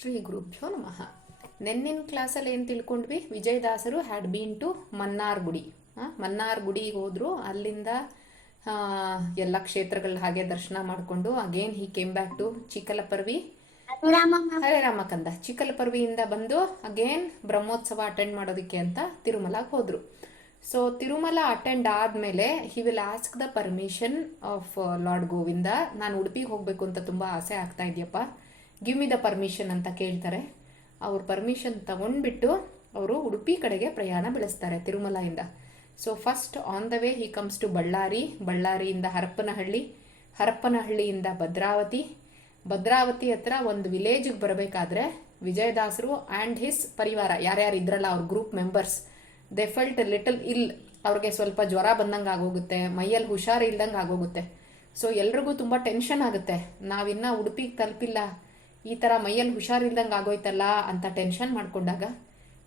ಶ್ರೀ ಗುರುಭ್ಯೋ ನಮಃ. ನೆನ್ನಿನ ಕ್ಲಾಸಲ್ಲಿ ಏನು ತಿಳ್ಕೊಂಡ್ವಿ? ವಿಜಯದಾಸರು ಹ್ಯಾಡ್ ಬೀನ್ ಟು ಮನ್ನಾರ್ ಗುಡಿ. ಮನ್ನಾರ್ ಗುಡಿಗೆ ಹೋದ್ರು. ಅಲ್ಲಿಂದ ಎಲ್ಲ ಕ್ಷೇತ್ರಗಳ ಹಾಗೆ ದರ್ಶನ ಮಾಡಿಕೊಂಡು again he came back to Chikkalaparvi. ಹರೇ ರಾಮಕಂದ ಚಿಕ್ಕಲಪರ್ವಿಯಿಂದ ಬಂದು ಅಗೇನ್ ಬ್ರಹ್ಮೋತ್ಸವ ಅಟೆಂಡ್ ಮಾಡೋದಕ್ಕೆ ಅಂತ ತಿರುಮಲಗೆ ಹೋದ್ರು. ಸೊ ತಿರುಮಲ ಅಟೆಂಡ್ ಆದಮೇಲೆ he will ask the permission of lord Govinda. ನಾನು ಉಡುಪಿಗೆ ಹೋಗಬೇಕು ಅಂತ ತುಂಬ ಆಸೆ ಆಗ್ತಾ ಇದೆಯಪ್ಪ, ಗಿವ್ ಮಿ ದ ಪರ್ಮಿಷನ್ ಅಂತ ಕೇಳ್ತಾರೆ. ಅವ್ರ ಪರ್ಮಿಷನ್ ತಗೊಂಡ್ಬಿಟ್ಟು ಅವರು ಉಡುಪಿ ಕಡೆಗೆ ಪ್ರಯಾಣ ಬೆಳೆಸ್ತಾರೆ ತಿರುಮಲದಿಂದ. So first on the way he comes to Ballari. ಬಳ್ಳಾರಿಯಿಂದ ಹರಪ್ಪನಹಳ್ಳಿ, ಹರಪ್ಪನಹಳ್ಳಿಯಿಂದ ಭದ್ರಾವತಿ. ಭದ್ರಾವತಿ ಹತ್ರ ಒಂದು ವಿಲೇಜ್ಗೆ ಬರಬೇಕಾದ್ರೆ ವಿಜಯದಾಸರು ಆ್ಯಂಡ್ ಹಿಸ್ ಪರಿವಾರ ಯಾರ್ಯಾರು ಇದ್ರಲ್ಲ ಅವ್ರ ಗ್ರೂಪ್ ಮೆಂಬರ್ಸ್, ದೆ ಫೆಲ್ಟ್ ಲಿಟಲ್ ಇಲ್. ಅವ್ರಿಗೆ ಸ್ವಲ್ಪ ಜ್ವರ ಬಂದಂಗೆ ಆಗೋಗುತ್ತೆ, ಮೈಯಲ್ಲಿ ಹುಷಾರು ಇಲ್ದಂಗೆ ಆಗೋಗುತ್ತೆ. ಸೊ ಎಲ್ರಿಗೂ ತುಂಬ ಟೆನ್ಷನ್ ಆಗುತ್ತೆ, ನಾವಿನ್ನ ಉಡುಪಿಗೆ ತಲುಪಿಲ್ಲ, ಈ ಥರ ಮೈಯಲ್ಲಿ ಹುಷಾರಿಲ್ದಂಗೆ ಆಗೋಯ್ತಲ್ಲ ಅಂತ ಟೆನ್ಷನ್ ಮಾಡ್ಕೊಂಡಾಗ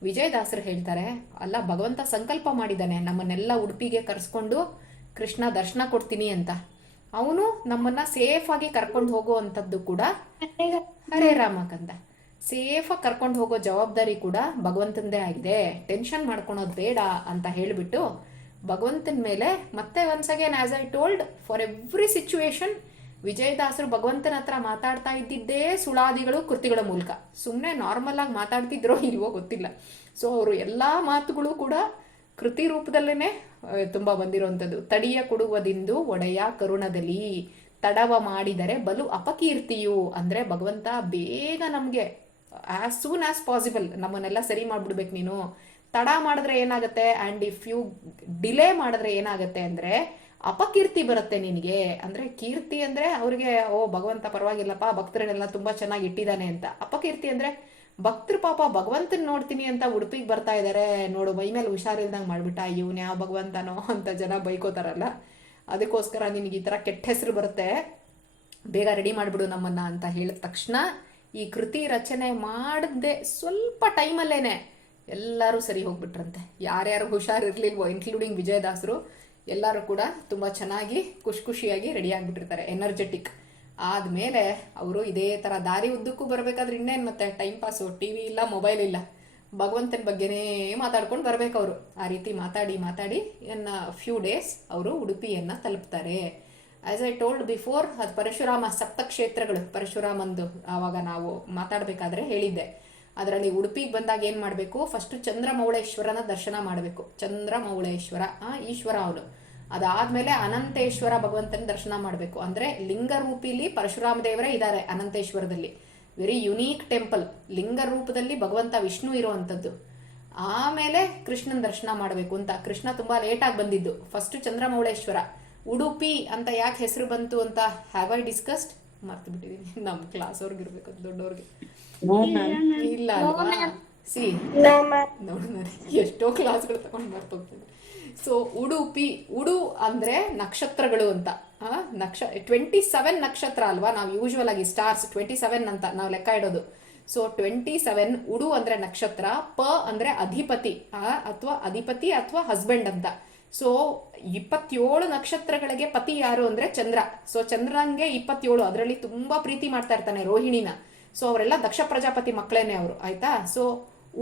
ವಿಜಯದಾಸರು ಹೇಳ್ತಾರೆ, ಅಲ್ಲ ಭಗವಂತ ಸಂಕಲ್ಪ ಮಾಡಿದ್ದಾನೆ ನಮ್ಮನ್ನೆಲ್ಲ ಉಡುಪಿಗೆ ಕರೆಸ್ಕೊಂಡು ಕೃಷ್ಣ ದರ್ಶನ ಕೊಡ್ತೀನಿ ಅಂತ. ಅವನು ನಮ್ಮನ್ನ ಸೇಫ್ ಆಗಿ ಕರ್ಕೊಂಡು ಹೋಗೋ ಅಂಥದ್ದು ಕೂಡ ಹರೇ ರಾಮಕಂದ. ಸೇಫಾಗಿ ಕರ್ಕೊಂಡು ಹೋಗೋ ಜವಾಬ್ದಾರಿ ಕೂಡ ಭಗವಂತಂದೇ ಆಗಿದೆ, ಟೆನ್ಷನ್ ಮಾಡ್ಕೊಳೋದು ಬೇಡ ಅಂತ ಹೇಳಿಬಿಟ್ಟು ಭಗವಂತನ ಮೇಲೆ ಮತ್ತೆ once again as I told, for every situation ವಿಜಯದಾಸರು ಭಗವಂತನ ಹತ್ರ ಮಾತಾಡ್ತಾ ಇದ್ದಿದ್ದೇ ಸುಳಾದಿಗಳು ಕೃತಿಗಳ ಮೂಲಕ. ಸುಮ್ಮನೆ ನಾರ್ಮಲ್ ಆಗಿ ಮಾತಾಡ್ತಿದ್ರೋ ಇಲ್ವೋ ಗೊತ್ತಿಲ್ಲ. ಸೊ ಅವರು ಎಲ್ಲ ಮಾತುಗಳು ಕೂಡ ಕೃತಿ ರೂಪದಲ್ಲೇ ತುಂಬ ಬಂದಿರುವಂಥದ್ದು. ತಡಿಯ ಕೊಡುವುದಿಂದು ಒಡೆಯ ಕರುಣದಲ್ಲಿ, ತಡವ ಮಾಡಿದರೆ ಬಲು ಅಪಕೀರ್ತಿಯು. ಅಂದರೆ ಭಗವಂತ ಬೇಗ ನಮಗೆ ಆಸ್ ಸೂನ್ ಆಸ್ ಪಾಸಿಬಲ್ ನಮ್ಮನ್ನೆಲ್ಲ ಸರಿ ಮಾಡಿಬಿಡ್ಬೇಕು ನೀನು. ತಡ ಮಾಡಿದ್ರೆ ಏನಾಗುತ್ತೆ, ಆ್ಯಂಡ್ ಇಫ್ ಯು ಡಿಲೇ ಮಾಡಿದ್ರೆ ಏನಾಗುತ್ತೆ ಅಂದರೆ ಅಪಕೀರ್ತಿ ಬರುತ್ತೆ ನಿನಗೆ. ಅಂದರೆ ಕೀರ್ತಿ ಅಂದರೆ ಅವ್ರಿಗೆ ಓ ಭಗವಂತ ಪರವಾಗಿಲ್ಲಪ್ಪ ಭಕ್ತರನ್ನೆಲ್ಲ ತುಂಬ ಚೆನ್ನಾಗಿ ಇಟ್ಟಿದ್ದಾನೆ ಅಂತ. ಅಪಕೀರ್ತಿ ಅಂದರೆ ಭಕ್ತರು ಪಾಪ ಭಗವಂತನ ನೋಡ್ತೀನಿ ಅಂತ ಉಡುಪಿಗೆ ಬರ್ತಾ ಇದ್ದಾರೆ, ನೋಡು ಮೈ ಮೇಲೆ ಹುಷಾರಿಲ್ದಂಗೆ ಮಾಡಿಬಿಟ್ಟ, ಇವನು ಯಾವ ಭಗವಂತನೋ ಅಂತ ಜನ ಬೈಕೋತಾರಲ್ಲ, ಅದಕ್ಕೋಸ್ಕರ ನಿನಗೆ ಈ ಥರ ಕೆಟ್ಟ ಹೆಸರು ಬರುತ್ತೆ, ಬೇಗ ರೆಡಿ ಮಾಡಿಬಿಡು ನಮ್ಮನ್ನ ಅಂತ ಹೇಳಿದ ತಕ್ಷಣ ಈ ಕೃತಿ ರಚನೆ ಮಾಡದೆ ಸ್ವಲ್ಪ ಟೈಮಲ್ಲೇನೆ ಎಲ್ಲರೂ ಸರಿ ಹೋಗ್ಬಿಟ್ರಂತೆ. ಯಾರ್ಯಾರು ಹುಷಾರಿರ್ಲಿಲ್ವೋ ಇನ್ಕ್ಲೂಡಿಂಗ್ ವಿಜಯದಾಸರು ಎಲ್ಲರೂ ಕೂಡ ತುಂಬ ಚೆನ್ನಾಗಿ ಖುಷಿಯಾಗಿ ರೆಡಿ ಆಗಿಬಿಟ್ಟಿರ್ತಾರೆ, ಎನರ್ಜೆಟಿಕ್. ಆದಮೇಲೆ ಅವರು ಇದೇ ಥರ ದಾರಿ ಉದ್ದಕ್ಕೂ ಬರಬೇಕಾದ್ರೆ ಇನ್ನೇನು ಮತ್ತೆ ಟೈಮ್ ಪಾಸು, ಟಿ ವಿ ಇಲ್ಲ, ಮೊಬೈಲ್ ಇಲ್ಲ, ಭಗವಂತನ ಬಗ್ಗೆನೇ ಮಾತಾಡ್ಕೊಂಡು ಬರಬೇಕು ಅವರು. ಆ ರೀತಿ ಮಾತಾಡಿ ಇನ್ ಫ್ಯೂ ಡೇಸ್ ಅವರು ಉಡುಪಿಯನ್ನು ತಲುಪ್ತಾರೆ. ಆ್ಯಸ್ ಐ ಟೋಲ್ಡ್ ಬಿಫೋರ್, ಅದು ಪರಶುರಾಮ ಸಪ್ತಕ್ಷೇತ್ರಗಳು, ಪರಶುರಾಮಂದು ಆವಾಗ ನಾವು ಮಾತಾಡಬೇಕಾದ್ರೆ ಹೇಳಿದ್ದೆ. ಅದರಲ್ಲಿ ಉಡುಪಿಗೆ ಬಂದಾಗ ಏನು ಮಾಡಬೇಕು, ಫಸ್ಟು ಚಂದ್ರಮೌಳೇಶ್ವರನ ದರ್ಶನ ಮಾಡಬೇಕು. ಚಂದ್ರಮೌಳೇಶ್ವರ ಈಶ್ವರ ಅವನು. ಅದಾದಮೇಲೆ ಅನಂತೇಶ್ವರ ಭಗವಂತನ ದರ್ಶನ ಮಾಡಬೇಕು. ಅಂದರೆ ಲಿಂಗ ರೂಪಿಲಿ ಪರಶುರಾಮ ದೇವರೇ ಇದ್ದಾರೆ ಅನಂತೇಶ್ವರದಲ್ಲಿ. ವೆರಿ ಯುನೀಕ್ ಟೆಂಪಲ್, ಲಿಂಗ ರೂಪದಲ್ಲಿ ಭಗವಂತ ವಿಷ್ಣು ಇರೋವಂಥದ್ದು. ಆಮೇಲೆ ಕೃಷ್ಣನ ದರ್ಶನ ಮಾಡಬೇಕು ಅಂತ. ಕೃಷ್ಣ ತುಂಬ ಲೇಟಾಗಿ ಬಂದಿದ್ದು. ಫಸ್ಟು ಚಂದ್ರಮೌಳೇಶ್ವರ. ಉಡುಪಿ ಅಂತ ಯಾಕೆ ಹೆಸರು ಬಂತು ಅಂತ ಹ್ಯಾವ್ ಐ ಡಿಸ್ಕಸ್ಡ್? ಮರ್ತು ಬಿಟ್ಟಿದ್ದೀನಿ, ನಮ್ಮ ಕ್ಲಾಸ್ ಅವ್ರಿಗೆ ಇರ್ಬೇಕು, ದೊಡ್ಡವ್ರಿಗೆ ಇಲ್ಲ ಅಲ್ವಾ. ಸಿ ನೋಡು, ಎಷ್ಟೋ ಕ್ಲಾಸ್ಗಳು ತಗೊಂಡು ಮರ್ತೋಗ್ತೀನಿ. ಸೊ ಉಡುಪಿ, ಉಡು ಅಂದ್ರೆ ನಕ್ಷತ್ರಗಳು ಅಂತ. 27 ನಕ್ಷತ್ರ ಅಲ್ವಾ, ನಾವು ಯೂಶುವಲ್ ಆಗಿ ಸ್ಟಾರ್ಸ್ 27 ಅಂತ ನಾವು ಲೆಕ್ಕ ಇಡೋದು. ಸೊ 27 ಉಡು ಅಂದ್ರೆ ನಕ್ಷತ್ರ, ಪ ಅಂದ್ರೆ ಅಧಿಪತಿ ಅಥವಾ ಹಸ್ಬೆಂಡ್ ಅಂತ. ಸೊ 27 ನಕ್ಷತ್ರಗಳಿಗೆ ಪತಿ ಯಾರು ಅಂದ್ರೆ ಚಂದ್ರ. ಸೊ ಚಂದ್ರಂಗೆ 27, ಅದರಲ್ಲಿ ತುಂಬಾ ಪ್ರೀತಿ ಮಾಡ್ತಾ ಇರ್ತಾನೆ ರೋಹಿಣಿನ. ಸೊ ಅವರೆಲ್ಲ ದಕ್ಷ ಪ್ರಜಾಪತಿ ಮಕ್ಕಳೇನೆ ಅವರು, ಆಯ್ತಾ. ಸೊ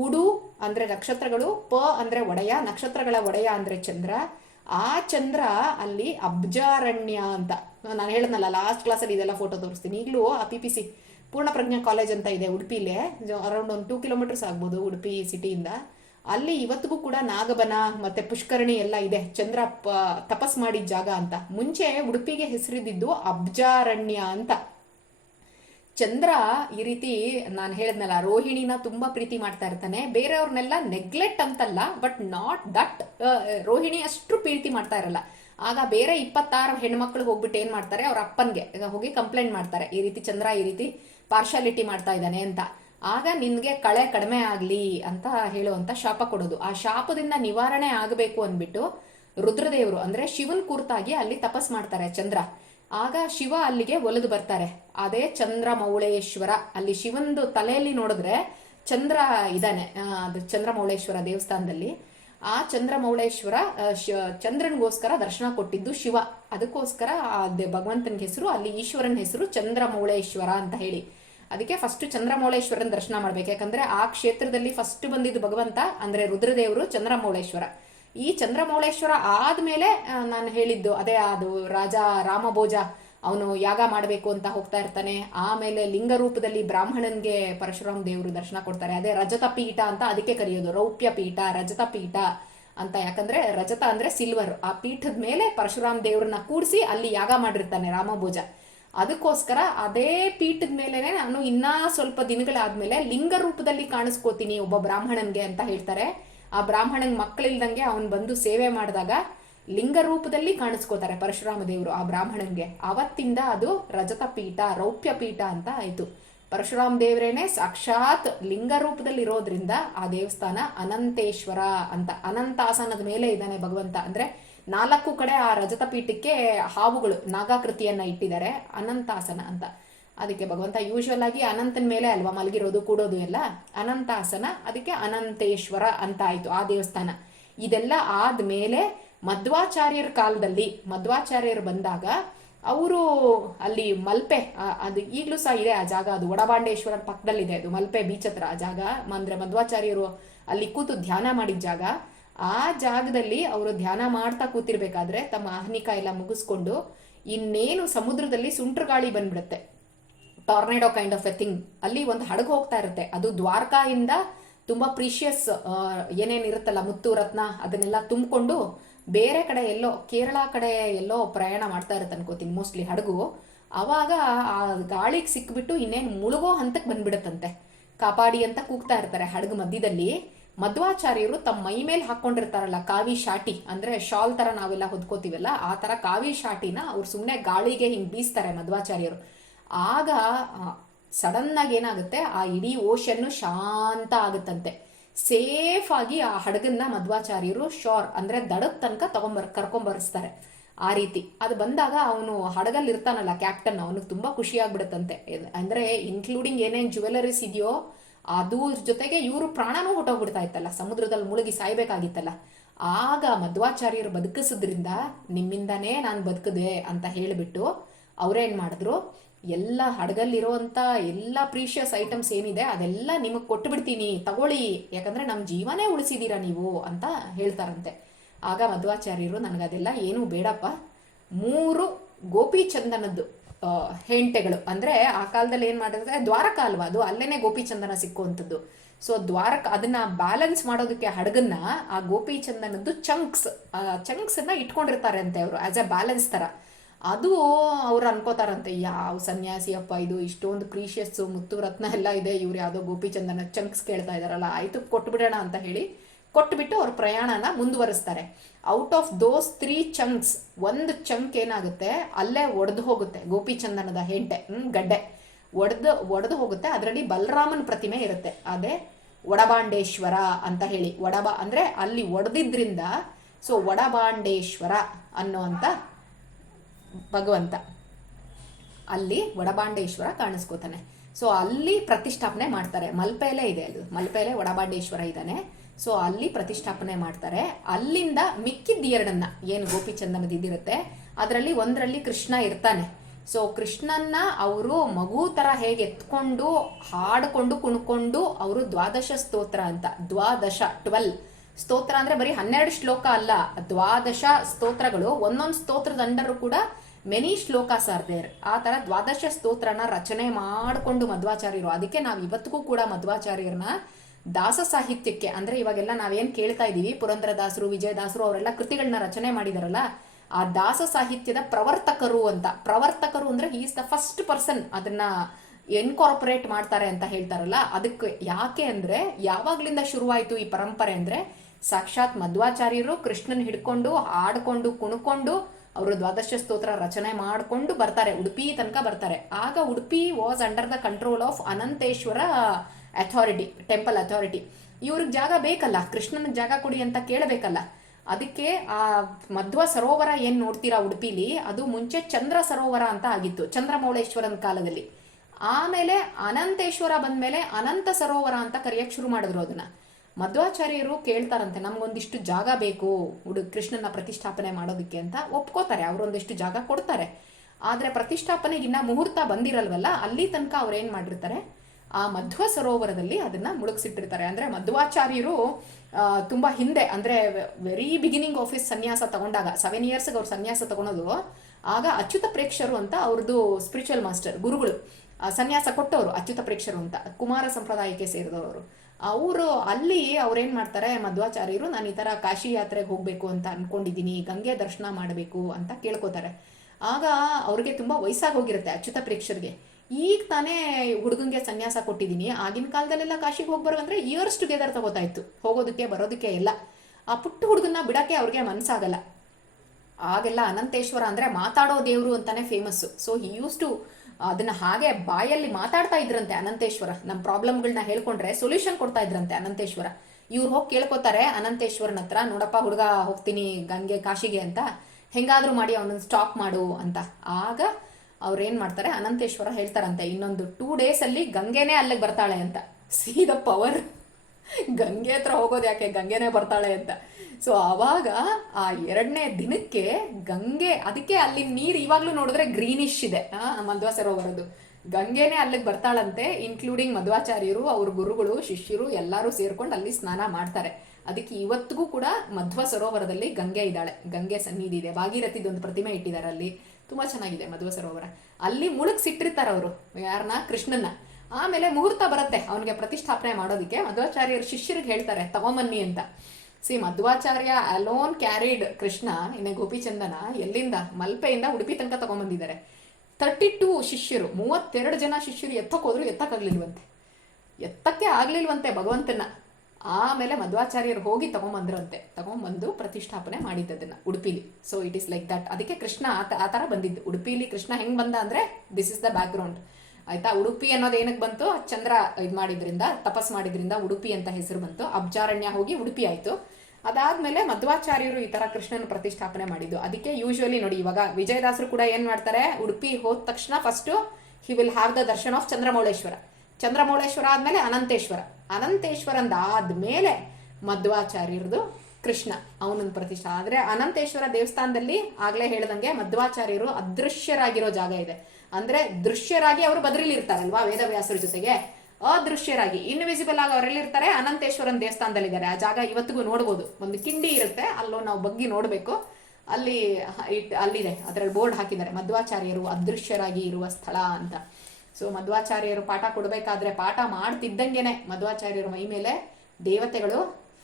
ಉಡು ಅಂದ್ರೆ ನಕ್ಷತ್ರಗಳು, ಪ ಅಂದ್ರೆ ಒಡೆಯ, ನಕ್ಷತ್ರಗಳ ಒಡೆಯ ಅಂದ್ರೆ ಚಂದ್ರ. ಆ ಚಂದ್ರ ಅಲ್ಲಿ ಅಬ್ಜಾರಣ್ಯ ಅಂತ ನಾನು ಹೇಳಿದ್ನಲ್ಲ ಲಾಸ್ಟ್ ಕ್ಲಾಸಲ್ಲಿ, ಇದೆಲ್ಲ ಫೋಟೋ ತೋರಿಸ್ತೀನಿ. ಈಗಲೂ ಆ PPC ಪೂರ್ಣ ಪ್ರಜ್ಞಾ ಕಾಲೇಜ್ ಅಂತ ಇದೆ ಉಡುಪಿಲೇ, ಅರೌಂಡ್ ಒಂದು 2 ಕಿಲೋಮೀಟರ್ಸ್ ಆಗ್ಬೋದು ಉಡುಪಿ ಸಿಟಿಯಿಂದ. ಅಲ್ಲಿ ಇವತ್ತಿಗೂ ಕೂಡ ನಾಗಬನ ಮತ್ತೆ ಪುಷ್ಕರಣಿ ಎಲ್ಲ ಇದೆ, ಚಂದ್ರ ತಪಸ್ ಮಾಡಿದ ಜಾಗ ಅಂತ. ಮುಂಚೆ ಉಡುಪಿಗೆ ಹೆಸರಿದ್ದು ಅಬ್ಜಾರಣ್ಯ ಅಂತ. ಚಂದ್ರ ಈ ರೀತಿ ನಾನು ಹೇಳಿದ್ನಲ್ಲ ರೋಹಿಣಿನ ತುಂಬಾ ಪ್ರೀತಿ ಮಾಡ್ತಾ ಇರ್ತಾನೆ. ಬೇರೆಯವ್ರನ್ನೆಲ್ಲ ನೆಗ್ಲೆಕ್ಟ್ ಅಂತಲ್ಲ, ಬಟ್ ನಾಟ್ ದಟ್ ರೋಹಿಣಿ ಅಷ್ಟು ಪ್ರೀತಿ ಮಾಡ್ತಾ ಇರಲ್ಲ. ಆಗ ಬೇರೆ 26 ಹೆಣ್ಮಕ್ಳು ಹೋಗ್ಬಿಟ್ಟು ಏನ್ ಮಾಡ್ತಾರೆ, ಅವ್ರ ಅಪ್ಪನ್ಗೆ ಹೋಗಿ ಕಂಪ್ಲೇಂಟ್ ಮಾಡ್ತಾರೆ, ಈ ರೀತಿ ಚಂದ್ರ ಈ ರೀತಿ ಪಾರ್ಶಾಲಿಟಿ ಮಾಡ್ತಾ ಇದ್ದಾನೆ ಅಂತ. ಆಗ ನಿನ್ಗೆ ಕಡಿಮೆ ಆಗ್ಲಿ ಅಂತ ಹೇಳುವಂತ ಶಾಪ ಕೊಡೋದು. ಆ ಶಾಪದಿಂದ ನಿವಾರಣೆ ಆಗಬೇಕು ಅಂದ್ಬಿಟ್ಟು ರುದ್ರದೇವರು ಅಂದ್ರೆ ಶಿವನ್ ಕುರಿತಾಗಿ ಅಲ್ಲಿ ತಪಸ್ ಮಾಡ್ತಾರೆ ಚಂದ್ರ. ಆಗ ಶಿವ ಅಲ್ಲಿಗೆ ಒಲಿದು ಬರ್ತಾರೆ. ಅದೇ ಚಂದ್ರಮೌಳೇಶ್ವರ. ಅಲ್ಲಿ ಶಿವಂದು ತಲೆಯಲ್ಲಿ ನೋಡಿದ್ರೆ ಚಂದ್ರ ಇದ್ದಾನೆ, ಅದು ಚಂದ್ರಮೌಳೇಶ್ವರ ದೇವಸ್ಥಾನದಲ್ಲಿ. ಆ ಚಂದ್ರಮೌಳೇಶ್ವರ ಚಂದ್ರನಿಗೋಸ್ಕರ ದರ್ಶನ ಕೊಟ್ಟಿದ್ದು ಶಿವ. ಅದಕ್ಕೋಸ್ಕರ ಭಗವಂತನ ಹೆಸರು, ಅಲ್ಲಿ ಈಶ್ವರನ ಹೆಸರು ಚಂದ್ರಮೌಳೇಶ್ವರ ಅಂತ ಹೇಳಿ. ಅದಕ್ಕೆ ಫಸ್ಟ್ ಚಂದ್ರಮೌಳೇಶ್ವರನ ದರ್ಶನ ಮಾಡ್ಬೇಕು. ಯಾಕಂದ್ರೆ ಆ ಕ್ಷೇತ್ರದಲ್ಲಿ ಫಸ್ಟ್ ಬಂದಿದ್ದು ಭಗವಂತ ಅಂದ್ರೆ ರುದ್ರದೇವರು ಚಂದ್ರಮೌಳೇಶ್ವರ. ಈ ಚಂದ್ರಮೌಳೇಶ್ವರ ಆದ್ಮೇಲೆ ನಾನು ಹೇಳಿದ್ದು ಅದೇ, ಅದು ರಾಜ ರಾಮಭೋಜ ಅವನು ಯಾಗ ಮಾಡಬೇಕು ಅಂತ ಹೋಗ್ತಾ ಇರ್ತಾನೆ. ಆಮೇಲೆ ಲಿಂಗ ರೂಪದಲ್ಲಿ ಬ್ರಾಹ್ಮಣನ್ಗೆ ಪರಶುರಾಮ ದೇವರು ದರ್ಶನ ಕೊಡ್ತಾರೆ. ಅದೇ ರಜತ ಪೀಠ ಅಂತ ಅದಕ್ಕೆ ಕರೆಯೋದು, ರೌಪ್ಯ ಪೀಠ, ರಜತ ಪೀಠ ಅಂತ. ಯಾಕಂದ್ರೆ ರಜತ ಅಂದ್ರೆ ಸಿಲ್ವರ್. ಆ ಪೀಠದ ಮೇಲೆ ಪರಶುರಾಮ ದೇವ್ರನ್ನ ಕೂಡಿಸಿ ಅಲ್ಲಿ ಯಾಗ ಮಾಡಿರ್ತಾನೆ ರಾಮಭೋಜ. ಅದಕ್ಕೋಸ್ಕರ ಅದೇ ಪೀಠದ ಮೇಲೆನೆ ನಾನು ಇನ್ನೂ ಸ್ವಲ್ಪ ದಿನಗಳಾದ್ಮೇಲೆ ಲಿಂಗ ರೂಪದಲ್ಲಿ ಕಾಣಿಸ್ಕೋತೀನಿ ಒಬ್ಬ ಬ್ರಾಹ್ಮಣನ್ಗೆ ಅಂತ ಹೇಳ್ತಾರೆ. ಆ ಬ್ರಾಹ್ಮಣನ್ ಮಕ್ಕಳಿಲ್ದಂಗೆ ಅವನು ಬಂದು ಸೇವೆ ಮಾಡಿದಾಗ ಲಿಂಗ ರೂಪದಲ್ಲಿ ಕಾಣಿಸ್ಕೋತಾರೆ ಪರಶುರಾಮ ದೇವರು ಆ ಬ್ರಾಹ್ಮಣನ್ಗೆ. ಅವತ್ತಿಂದ ಅದು ರಜತ ಪೀಠ, ರೌಪ್ಯ ಪೀಠ ಅಂತ ಆಯ್ತು. ಪರಶುರಾಮ ದೇವರೇನೆ ಸಾಕ್ಷಾತ್ ಲಿಂಗ ರೂಪದಲ್ಲಿ ಇರೋದ್ರಿಂದ ಆ ದೇವಸ್ಥಾನ ಅನಂತೇಶ್ವರ ಅಂತ. ಅನಂತಾಸನದ ಮೇಲೆ ಇದ್ದಾನೆ ಭಗವಂತ. ಅಂದ್ರೆ 4 ಕಡೆ ಆ ರಜತ ಪೀಠಕ್ಕೆ ಹಾವುಗಳು ನಾಗಾಕೃತಿಯನ್ನ ಇಟ್ಟಿದ್ದಾರೆ, ಅನಂತಾಸನ ಅಂತ. ಅದಕ್ಕೆ ಭಗವಂತ ಯೂಶುವಲ್ ಆಗಿ ಅನಂತನ ಮೇಲೆ ಅಲ್ವಾ ಮಲಗಿರೋದು, ಕೂಡೋದು ಎಲ್ಲ. ಅನಂತಾಸನ, ಅದಕ್ಕೆ ಅನಂತೇಶ್ವರ ಅಂತ ಆಯ್ತು ಆ ದೇವಸ್ಥಾನ. ಇದೆಲ್ಲ ಆದ್ಮೇಲೆ ಮಧ್ವಾಚಾರ್ಯರ ಕಾಲದಲ್ಲಿ, ಮಧ್ವಾಚಾರ್ಯರು ಬಂದಾಗ ಅವರು ಅಲ್ಲಿ ಮಲ್ಪೆ, ಅದು ಈಗಲೂ ಸಹ ಇದೆ ಆ ಜಾಗ, ಅದು ವಡಬಾಂಡೇಶ್ವರ ಪಕ್ಕದಲ್ಲಿದೆ, ಅದು ಮಲ್ಪೆ ಬೀಚ್ ಹತ್ರ ಆ ಜಾಗ. ಅಂದ್ರೆ ಮಧ್ವಾಚಾರ್ಯರು ಅಲ್ಲಿ ಕೂತು ಧ್ಯಾನ ಮಾಡಿದ ಜಾಗ. ಆ ಜಾಗದಲ್ಲಿ ಅವರು ಧ್ಯಾನ ಮಾಡ್ತಾ ಕೂತಿರ್ಬೇಕಾದ್ರೆ ತಮ್ಮ ಆಹ್ನಿಕ ಎಲ್ಲ ಮುಗಿಸ್ಕೊಂಡು ಇನ್ನೇನು ಸಮುದ್ರದಲ್ಲಿ ಸುಂಟ್ರ ಗಾಳಿ ಬಂದ್ಬಿಡುತ್ತೆ, tornado kind of A thing. ಅಲ್ಲಿ ಒಂದು ಹಡಗು ಹೋಗ್ತಾ ಇರುತ್ತೆ, ಅದು ದ್ವಾರಕಾಯಿಂದ ತುಂಬಾ ಪ್ರೀಶಿಯಸ್ ಏನೇನು ಇರುತ್ತಲ್ಲ, ಮುತ್ತು ರತ್ನ, ಅದನ್ನೆಲ್ಲ ತುಂಬಿಕೊಂಡು ಬೇರೆ ಕಡೆ ಎಲ್ಲೋ ಕೇರಳ ಕಡೆ ಎಲ್ಲೋ ಪ್ರಯಾಣ ಮಾಡ್ತಾ ಇರುತ್ತೆ ಅನ್ಕೋತೀನಿ ಮೋಸ್ಟ್ಲಿ ಹಡಗು. ಅವಾಗ ಆ ಗಾಳಿಗೆ ಸಿಕ್ಬಿಟ್ಟು ಇನ್ನೇನು ಮುಳುಗೋ ಹಂತಕ್ಕೆ ಬಂದ್ಬಿಡುತ್ತಂತೆ. ಕಾಪಾಡಿ ಅಂತ ಕೂಗ್ತಾ ಇರ್ತಾರೆ ಹಡಗು ಮಧ್ಯದಲ್ಲಿ. ಮಧ್ವಾಚಾರ್ಯರು ತಮ್ಮ ಮೈ ಮೇಲೆ ಹಾಕೊಂಡಿರ್ತಾರಲ್ಲ ಕಾವಿ ಶಾಟಿ, ಅಂದ್ರೆ ಶಾಲ್ ತರ ನಾವೆಲ್ಲ ಹೊದ್ಕೋತೀವಲ್ಲ, ಆ ತರ ಕಾವಿ ಶಾಟಿನ ಅವ್ರು ಸುಮ್ಮನೆ ಗಾಳಿಗೆ ಹಿಂಗ್ ಬೀಸ್ತಾರೆ ಮಧ್ವಾಚಾರ್ಯರು. ಆಗ ಸಡನ್ ಆಗಿ ಏನಾಗುತ್ತೆ, ಆ ಇಡೀ ಓಷನ್ನು ಶಾಂತ ಆಗುತ್ತಂತೆ. ಸೇಫ್ ಆಗಿ ಆ ಹಡಗನ್ನ ಮಧ್ವಾಚಾರ್ಯರು ಶೋರ್ ಅಂದ್ರೆ ದಡದ ತನಕ ಕರ್ಕೊಂಬರ್ಸ್ತಾರೆ. ಆ ರೀತಿ ಅದು ಬಂದಾಗ ಅವನು ಹಡಗಲ್ಲಿ ಇರ್ತಾನಲ್ಲ ಕ್ಯಾಪ್ಟನ್, ಅವನಿಗೆ ತುಂಬಾ ಖುಷಿ ಆಗ್ಬಿಡುತ್ತಂತೆ. ಅಂದ್ರೆ ಇನ್ಕ್ಲೂಡಿಂಗ್ ಏನೇನ್ ಜುವೆಲರೀಸ್ ಇದೆಯೋ ಅದ್ರ ಜೊತೆಗೆ ಇವರು ಪ್ರಾಣನೂ ಹೊಟ್ಟೋಗ್ಬಿಡ್ತಾ ಇತ್ತಲ್ಲ, ಸಮುದ್ರದಲ್ಲಿ ಮುಳುಗಿ ಸಾಯ್ಬೇಕಾಗಿತ್ತಲ್ಲ. ಆಗ ಮಧ್ವಾಚಾರ್ಯರು ಬದುಕಿಸಿದ್ರಿಂದ ನಿಮ್ಮಿಂದಾನೇ ನಾನು ಬದುಕದೆ ಅಂತ ಹೇಳಿಬಿಟ್ಟು ಅವ್ರೇನ್ ಮಾಡಿದ್ರು, ಎಲ್ಲ ಹಡಗಲ್ಲಿರುವಂತ ಎಲ್ಲ ಪ್ರೀಶಿಯಸ್ ಐಟಮ್ಸ್ ಏನಿದೆ ಅದೆಲ್ಲ ನಿಮಗೆ ಕೊಟ್ಟು ಬಿಡ್ತೀನಿ, ತಗೊಳ್ಳಿ, ಯಾಕಂದ್ರೆ ನಮ್ಮ ಜೀವನೇ ಉಳಿಸಿದೀರಾ ನೀವು ಅಂತ ಹೇಳ್ತಾರಂತೆ. ಆಗ ಮಧ್ವಾಚಾರ್ಯರು ನನಗದೆಲ್ಲ ಏನೂ ಬೇಡಪ್ಪ, 3 ಗೋಪಿ ಚಂದನದ್ದು ಹೆಂಟೆಗಳು, ಅಂದ್ರೆ ಆ ಕಾಲದಲ್ಲಿ ಏನ್ ಮಾಡಿದ್ರೆ ದ್ವಾರಕ ಅಲ್ವಾ ಅದು, ಅಲ್ಲೇನೆ ಗೋಪಿ ಚಂದನ ಸಿಕ್ಕುವಂಥದ್ದು. ಸೊ ದ್ವಾರಕ ಅದನ್ನ ಬ್ಯಾಲೆನ್ಸ್ ಮಾಡೋದಕ್ಕೆ ಹಡಗನ್ನ ಆ ಗೋಪಿ ಚಂದನದ್ದು ಚಂಕ್ಸ್ ಅನ್ನ ಇಟ್ಕೊಂಡಿರ್ತಾರೆ ಅಂತೆ ಅವರು ಆಸ್ ಎ ಬ್ಯಾಲೆನ್ಸ್ ತರ. ಅದು ಅವ್ರು ಅನ್ಕೋತಾರಂತೆ, ಯಾವ ಸನ್ಯಾಸಿ ಅಪ್ಪ ಇದು, ಇಷ್ಟೊಂದು ಪ್ರೀಶಿಯಸ್ ಮುತ್ತು ರತ್ನ ಎಲ್ಲ ಇದೆ, ಇವ್ರು ಯಾವುದೋ ಗೋಪಿ ಚಂದನ ಚಂಕ್ಸ್ ಕೇಳ್ತಾ ಇದಾರಲ್ಲ, ಆಯ್ತು ಕೊಟ್ಬಿಡೋಣ ಅಂತ ಹೇಳಿ ಕೊಟ್ಬಿಟ್ಟು ಅವ್ರ ಪ್ರಯಾಣನ ಮುಂದುವರಿಸ್ತಾರೆ. Out of those 3 chunks 1 chunk ಏನಾಗುತ್ತೆ ಅಲ್ಲೇ ಒಡೆದು ಹೋಗುತ್ತೆ, ಗೋಪಿ ಚಂದನದ ಹೆಂಟೆ ಗಡ್ಡೆ ಒಡೆದು ಹೋಗುತ್ತೆ. ಅದರಲ್ಲಿ ಬಲರಾಮನ ಪ್ರತಿಮೆ ಇರುತ್ತೆ, ಅದೇ ವಡಬಾಂಡೇಶ್ವರ ಅಂತ ಹೇಳಿ. ಅಂದ್ರೆ ಅಲ್ಲಿ ಒಡೆದಿದ್ರಿಂದ ಸೊ ವಡಬಾಂಡೇಶ್ವರ ಅನ್ನೋಂಥ ಭಗವಂತ ಅಲ್ಲಿ ವಡಬಾಂಡೇಶ್ವರ ಕಾಣಿಸ್ಕೋತಾನೆ. ಸೊ ಅಲ್ಲಿ ಪ್ರತಿಷ್ಠಾಪನೆ ಮಾಡ್ತಾರೆ. ಮಲ್ಪೆಯಲ್ಲೇ ಇದೆ ಅದು, ಮಲ್ಪೆಯಲ್ಲೇ ವಡಬಾಂಡೇಶ್ವರ ಇದ್ದಾನೆ. ಸೊ ಅಲ್ಲಿ ಪ್ರತಿಷ್ಠಾಪನೆ ಮಾಡ್ತಾರೆ. ಅಲ್ಲಿಂದ ಮಿಕ್ಕಿದ್ದ 2 ಏನು ಗೋಪಿ ಚಂದನದ ಇದಿರುತ್ತೆ ಅದರಲ್ಲಿ 1ರಲ್ಲಿ ಕೃಷ್ಣ ಇರ್ತಾನೆ. ಸೊ ಕೃಷ್ಣನ್ನ ಅವರು ಮಗು ತರ ಹೇಗೆ ಎತ್ಕೊಂಡು ಹಾಡ್ಕೊಂಡು ಕುಣ್ಕೊಂಡು ಅವರು 12 ಸ್ತೋತ್ರ ಅಂತ, 12 ಸ್ತೋತ್ರ ಅಂದ್ರೆ ಬರೀ 12 ಶ್ಲೋಕ ಅಲ್ಲ, 12 ಸ್ತೋತ್ರಗಳು. ಒಂದೊಂದು ಸ್ತೋತ್ರದ ಅಂಡರು ಕೂಡ ಮೆನಿ ಶ್ಲೋಕಾಸ್ ಆರ್ ದೇರ್. ಆ ತರ 12 ಸ್ತೋತ್ರನ ರಚನೆ ಮಾಡಿಕೊಂಡು ಮಧ್ವಾಚಾರ್ಯರು. ಅದಕ್ಕೆ ನಾವು ಇವತ್ತಿಗೂ ಕೂಡ ಮಧ್ವಾಚಾರ್ಯರನ್ನ ದಾಸ ಸಾಹಿತ್ಯಕ್ಕೆ, ಅಂದ್ರೆ ಇವಾಗೆಲ್ಲ ನಾವೇನ್ ಕೇಳ್ತಾ ಇದೀವಿ, ಪುರಂದರದಾಸರು, ವಿಜಯದಾಸರು ಅವರೆಲ್ಲ ಕೃತಿಗಳನ್ನ ರಚನೆ ಮಾಡಿದಾರಲ್ಲ, ಆ ದಾಸ ಸಾಹಿತ್ಯದ ಪ್ರವರ್ತಕರು ಅಂತ. ಪ್ರವರ್ತಕರು ಅಂದ್ರೆ ಈಸ್ ದ ಫಸ್ಟ್ ಪರ್ಸನ್ ಅದನ್ನ ಇನ್ಕಾರ್ಪೊರೇಟ್ ಮಾಡ್ತಾರೆ ಅಂತ ಹೇಳ್ತಾರಲ್ಲ. ಅದಕ್ಕೆ ಯಾಕೆ ಅಂದ್ರೆ ಯಾವಾಗ್ಲಿಂದ ಶುರುವಾಯ್ತು ಈ ಪರಂಪರೆ ಅಂದ್ರೆ, ಸಾಕ್ಷಾತ್ ಮಧ್ವಾಚಾರ್ಯರು ಕೃಷ್ಣನ್ ಹಿಡ್ಕೊಂಡು ಆಡ್ಕೊಂಡು ಕುಣ್ಕೊಂಡು ಅವರು 12 ಸ್ತೋತ್ರ ರಚನೆ ಮಾಡ್ಕೊಂಡು ಬರ್ತಾರೆ, ಉಡುಪಿ ತನಕ ಬರ್ತಾರೆ. ಆಗ Udupi was under the control of Ananteshwara authority, temple authority. ಇವ್ರಿಗೆ ಜಾಗ ಬೇಕಲ್ಲ, ಕೃಷ್ಣನ ಜಾಗ ಕೊಡಿ ಅಂತ ಕೇಳಬೇಕಲ್ಲ. ಅದಕ್ಕೆ ಆ ಮಧ್ವ ಸರೋವರ ಏನ್ ನೋಡ್ತೀರಾ ಉಡುಪಿಲಿ, ಅದು ಮುಂಚೆ ಚಂದ್ರ ಸರೋವರ ಅಂತ ಆಗಿತ್ತು ಚಂದ್ರಮೌಳೇಶ್ವರನ ಕಾಲದಲ್ಲಿ. ಆಮೇಲೆ ಅನಂತೇಶ್ವರ ಬಂದ್ಮೇಲೆ ಅನಂತ ಸರೋವರ ಅಂತ ಕರೆಯಕ್ಕೆ ಶುರು ಮಾಡಿದ್ರು ಅದನ್ನ. ಮಧ್ವಾಚಾರ್ಯರು ಕೇಳ್ತಾರಂತೆ, ನಮ್ಗೊಂದಿಷ್ಟು ಜಾಗ ಬೇಕು ಕೃಷ್ಣನ ಪ್ರತಿಷ್ಠಾಪನೆ ಮಾಡೋದಕ್ಕೆ ಅಂತ. ಒಪ್ಕೋತಾರೆ, ಅವರೊಂದಿಷ್ಟು ಜಾಗ ಕೊಡ್ತಾರೆ. ಆದರೆ ಪ್ರತಿಷ್ಠಾಪನೆಗೆ ಇನ್ನ ಮುಹೂರ್ತ ಬಂದಿರಲ್ವಲ್ಲ, ಅಲ್ಲಿ ತನಕ ಅವ್ರು ಏನು ಮಾಡಿರ್ತಾರೆ, ಆ ಮಧ್ವ ಸರೋವರದಲ್ಲಿ ಅದನ್ನ ಮುಳುಗಿಸಿಟ್ಟಿರ್ತಾರೆ. ಅಂದ್ರೆ ಮಧ್ವಾಚಾರ್ಯರು ತುಂಬಾ ಹಿಂದೆ, ಅಂದ್ರೆ ವೆರಿ ಬಿಗಿನಿಂಗ್ ಆಫ್ ಹಿಸ್ ಸನ್ಯಾಸ ತಗೊಂಡಾಗ 7 years ಅವ್ರು ಸನ್ಯಾಸ ತಗೊಳೋದು, ಆಗ ಅಚ್ಯುತ ಪ್ರೇಕ್ಷರು ಅಂತ ಅವ್ರದ್ದು ಸ್ಪಿರಿಚುವಲ್ ಮಾಸ್ಟರ್ ಗುರುಗಳು ಸನ್ಯಾಸ ಕೊಟ್ಟವರು, ಅಚ್ಯುತ ಪ್ರೇಕ್ಷರು ಅಂತ ಕುಮಾರ ಸಂಪ್ರದಾಯಕ್ಕೆ ಸೇರಿದವರು. ಅವರು ಅಲ್ಲಿ ಅವ್ರೇನ್ ಮಾಡ್ತಾರೆ, ಮಧ್ವಾಚಾರ್ಯರು ನಾನು ಈ ತರ ಕಾಶಿ ಯಾತ್ರೆಗೆ ಹೋಗ್ಬೇಕು ಅಂತ ಅನ್ಕೊಂಡಿದ್ದೀನಿ, ಗಂಗೆ ದರ್ಶನ ಮಾಡಬೇಕು ಅಂತ ಕೇಳ್ಕೊತಾರೆ. ಆಗ ಅವ್ರಿಗೆ ತುಂಬಾ ವಯಸ್ಸಾಗಿ ಹೋಗಿರುತ್ತೆ ಅಚ್ಯುತ ಪ್ರೇಕ್ಷರಿಗೆ. ಈಗ ತಾನೇ ಹುಡುಗಂಗೆ ಸನ್ಯಾಸ ಕೊಟ್ಟಿದ್ದೀನಿ, ಆಗಿನ ಕಾಲದಲ್ಲೆಲ್ಲ ಕಾಶಿಗೆ ಹೋಗಿ ಬರುವಂದ್ರೆ ಇಯರ್ಸ್ ಟುಗೆದರ್ ತಗೋತಾ ಇತ್ತು, ಹೋಗೋದಕ್ಕೆ ಬರೋದಕ್ಕೆ ಎಲ್ಲ. ಆ ಪುಟ್ಟ ಹುಡುಗನ್ನ ಬಿಡಕ್ಕೆ ಅವ್ರಿಗೆ ಮನ್ಸಾಗಲ್ಲ. ಆಗೆಲ್ಲ ಅನಂತೇಶ್ವರ ಅಂದ್ರೆ ಮಾತಾಡೋ ದೇವ್ರು ಅಂತಾನೆ famous. So he use to ಅದನ್ನ ಹಾಗೆ ಬಾಯಲ್ಲಿ ಮಾತಾಡ್ತಾ ಇದ್ರಂತೆ ಅನಂತೇಶ್ವರ. ನಮ್ಮ ಪ್ರಾಬ್ಲಮ್ಗಳನ್ನ ಹೇಳ್ಕೊಂಡ್ರೆ ಸೊಲ್ಯೂಷನ್ ಕೊಡ್ತಾ ಇದ್ರಂತೆ ಅನಂತೇಶ್ವರ. ಇವ್ರು ಹೋಗಿ ಕೇಳ್ಕೊತಾರೆ ಅನಂತೇಶ್ವರನ ಹತ್ರ, ನೋಡಪ್ಪ ಹುಡುಗ ಹೋಗ್ತೀನಿ ಗಂಗೆ ಕಾಶಿಗೆ ಅಂತ, ಹೆಂಗಾದ್ರೂ ಮಾಡಿ ಅವನನ್ನ ಸ್ಟಾಪ್ ಮಾಡು ಅಂತ. ಆಗ ಅವ್ರೇನ್ ಮಾಡ್ತಾರೆ, ಅನಂತೇಶ್ವರ ಹೇಳ್ತಾರಂತೆ ಇನ್ನೊಂದು 2 days ಅಲ್ಲಿ ಗಂಗೆನೇ ಅಲ್ಲಿಗೆ ಬರ್ತಾಳೆ ಅಂತ. ಸಿ ದ ಪವರ್, ಗಂಗೆ ಹತ್ರ ಹೋಗೋದು ಯಾಕೆ, ಗಂಗೆನೇ ಬರ್ತಾಳೆ ಅಂತ. ಸೊ ಅವಾಗ ಆ 2ನೇ ದಿನಕ್ಕೆ ಗಂಗೆ, ಅದಕ್ಕೆ ಅಲ್ಲಿ ನೀರು ಇವಾಗ್ಲೂ ನೋಡಿದ್ರೆ ಗ್ರೀನಿಶ್ ಇದೆ ಮಧ್ವ ಸರೋವರದ್ದು. ಗಂಗೆನೇ ಅಲ್ಲಿಗೆ ಬರ್ತಾಳಂತೆ, ಇನ್ಕ್ಲೂಡಿಂಗ್ ಮಧ್ವಾಚಾರ್ಯರು, ಅವ್ರ ಗುರುಗಳು, ಶಿಷ್ಯರು ಎಲ್ಲರೂ ಸೇರ್ಕೊಂಡು ಅಲ್ಲಿ ಸ್ನಾನ ಮಾಡ್ತಾರೆ. ಅದಕ್ಕೆ ಇವತ್ತಿಗೂ ಕೂಡ ಮಧ್ವ ಸರೋವರದಲ್ಲಿ ಗಂಗೆ ಇದ್ದಾಳೆ, ಗಂಗೆ ಸನ್ನಿಧಿ ಇದೆ. ಭಾಗೀರಥಿದೊಂದು ಪ್ರತಿಮೆ ಇಟ್ಟಿದ್ದಾರೆ ಅಲ್ಲಿ, ತುಂಬಾ ಚೆನ್ನಾಗಿದೆ ಮಧ್ವ ಸರೋವರ. ಅಲ್ಲಿ ಮುಳುಗಿಸಿಟ್ಟಿರ್ತಾರೆ ಅವರು ಯಾರನ್ನ, ಕೃಷ್ಣನ್ನ. ಆಮೇಲೆ ಮುಹೂರ್ತ ಬರುತ್ತೆ ಅವನಿಗೆ ಪ್ರತಿಷ್ಠಾಪನೆ ಮಾಡೋದಕ್ಕೆ. ಮಧ್ವಾಚಾರ್ಯರು ಶಿಷ್ಯರಿಗೆ ಹೇಳ್ತಾರೆ ತಗೊಂಬನ್ನಿ ಅಂತ. C Madhvacharya alone carried Krishna ಇನ್ನ ಗೋಪಿಚಂದನ ಎಲ್ಲಿಂದ, ಮಲ್ಪೆಯಿಂದ ಉಡುಪಿ ತನಕ ತಗೊಂಡ್ಬಂದಿದ್ದಾರೆ. 32 ಶಿಷ್ಯರು, 32 ಜನ ಶಿಷ್ಯರು ಎತ್ತಕ್ಕೆ ಹೋದ್ರು ಎತ್ತಕ್ಕಾಗ್ಲಿಲ್ವಂತೆ, ಎತ್ತಕ್ಕೆ ಆಗ್ಲಿಲ್ವಂತೆ ಭಗವಂತನ. ಆಮೇಲೆ ಮಧ್ವಾಚಾರ್ಯರು ಹೋಗಿ ತಗೊಂಡ್ಬಂದು ಪ್ರತಿಷ್ಠಾಪನೆ ಮಾಡಿದ್ದದನ್ನ ಉಡುಪಿಲಿ. So it is like that. ಅದಕ್ಕೆ ಕೃಷ್ಣ ಆ ತರ ಬಂದಿದ್ದು ಉಡುಪಿಲಿ. ಕೃಷ್ಣ ಹೆಂಗ್ ಬಂದ ಅಂದ್ರೆ this is the back ground ಆಯ್ತಾ. ಉಡುಪಿ ಅನ್ನೋದು ಏನಕ್ಕೆ ಬಂತು, ಚಂದ್ರ ಇದು ಮಾಡಿದ್ರಿಂದ, ತಪಸ್ ಮಾಡಿದ್ರಿಂದ ಉಡುಪಿ ಅಂತ ಹೆಸರು ಬಂತು. ಅಬ್ಜಾರಣ್ಯ ಹೋಗಿ ಉಡುಪಿ ಆಯ್ತು. ಅದಾದ್ಮೇಲೆ ಮಧ್ವಾಚಾರ್ಯರು ಈ ತರ ಕೃಷ್ಣನ ಪ್ರತಿಷ್ಠಾಪನೆ ಮಾಡಿದ್ದು. ಅದಕ್ಕೆ ಯೂಶುವಲಿ ನೋಡಿ, ಇವಾಗ ವಿಜಯದಾಸರು ಕೂಡ ಏನ್ ಮಾಡ್ತಾರೆ, ಉಡುಪಿ ಹೋದ ತಕ್ಷಣ first he will have the Darshan of Chandramouleshwara. Chandramouleshwara ಆದ್ಮೇಲೆ ಅನಂತೇಶ್ವರಂದ ಆದ್ಮೇಲೆ ಮಧ್ವಾಚಾರ್ಯರದು ಕೃಷ್ಣ, ಅವನೊಂದು ಪ್ರತಿಷ್ಠಾ. ಆದ್ರೆ ಅನಂತೇಶ್ವರ ದೇವಸ್ಥಾನದಲ್ಲಿ ಆಗ್ಲೇ ಹೇಳ್ದಂಗೆ ಮಧ್ವಾಚಾರ್ಯರು ಅದೃಶ್ಯರಾಗಿರೋ ಜಾಗ ಇದೆ. ಅಂದ್ರೆ ದೃಶ್ಯರಾಗಿ ಅವರು ಬದ್ರಿಲಿ ಇರ್ತಾರಲ್ವಾ ವೇದವ್ಯಾಸರ ಜೊತೆಗೆ, ಅದೃಶ್ಯರಾಗಿ ಇನ್ವಿಸಿಬಲ್ ಆಗಿ ಅವರೆಲ್ಲಿ ಇರ್ತಾರೆ, ಅನಂತೇಶ್ವರನ ದೇವಸ್ಥಾನದಲ್ಲಿ ಇದ್ದಾರೆ. ಆ ಜಾಗ ಇವತ್ತಿಗೂ ನೋಡ್ಬೋದು, ಒಂದು ಕಿಂಡಿ ಇರುತ್ತೆ, ಅಲ್ಲೋ ನಾವು ಬಗ್ಗಿ ನೋಡ್ಬೇಕು, ಅಲ್ಲಿ ಅಲ್ಲಿದೆ, ಅದರಲ್ಲಿ ಬೋರ್ಡ್ ಹಾಕಿದ್ದಾರೆ ಮಧ್ವಾಚಾರ್ಯರು ಅದೃಶ್ಯರಾಗಿ ಇರುವ ಸ್ಥಳ ಅಂತ. ಸೊ ಮಧ್ವಾಚಾರ್ಯರು ಪಾಠ ಕೊಡ್ಬೇಕಾದ್ರೆ ಪಾಠ ಮಾಡ್ತಿದ್ದಂಗೆನೆ ಮಧ್ವಾಚಾರ್ಯರ ಮೈ ಮೇಲೆ ದೇವತೆಗಳು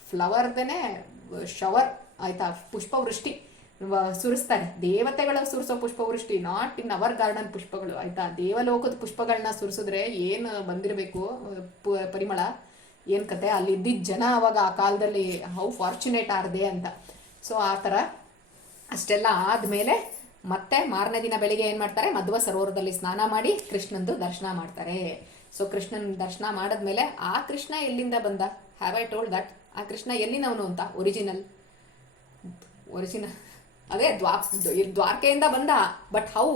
ಫ್ಲವರ್ದೇನೆ ಶವರ್ ಆಯ್ತಾ, ಪುಷ್ಪವೃಷ್ಟಿ ಸುರಿಸ್ತಾರೆ. ದೇವತೆಗಳು ಸುರಿಸೋ ಪುಷ್ಪವೃಷ್ಟಿ, ನಾಟ್ ಇನ್ ಅವರ್ ಗಾರ್ಡನ್ ಪುಷ್ಪಗಳು ಆಯ್ತಾ. ದೇವಲೋಕದ ಪುಷ್ಪಗಳನ್ನ ಸುರಿಸಿದ್ರೆ ಏನು ಬಂದಿರಬೇಕು ಪರಿಮಳ, ಏನ್ ಕತೆ. ಅಲ್ಲಿ ಇದ್ದಿದ್ದ ಜನ ಅವಾಗ ಆ ಕಾಲದಲ್ಲಿ ಹೌ ಫಾರ್ಚುನೇಟ್ ಆರ್ದೆ ಅಂತ. ಸೊ ಆ ಥರ ಅಷ್ಟೆಲ್ಲ ಆದ್ಮೇಲೆ ಮತ್ತೆ ಮಾರನೇ ದಿನ ಬೆಳಿಗ್ಗೆ ಏನ್ ಮಾಡ್ತಾರೆ, ಮಧ್ವ ಸರೋವರದಲ್ಲಿ ಸ್ನಾನ ಮಾಡಿ ಕೃಷ್ಣಂದು ದರ್ಶನ ಮಾಡ್ತಾರೆ. ಸೊ ಕೃಷ್ಣನ್ ದರ್ಶನ ಮಾಡದ್ಮೇಲೆ ಆ ಕೃಷ್ಣ ಎಲ್ಲಿಂದ ಬಂದ, ಹ್ಯಾವ್ ಐ ಟೋಲ್ಡ್ ದಟ್, ಆ ಕೃಷ್ಣ ಎಲ್ಲಿನವನು ಅಂತ. ಒರಿಜಿನಲ್ ಅದೇ ದ್ವಾರಕೆಯಿಂದ ಬಂದ. ಬಟ್ ಹೌ,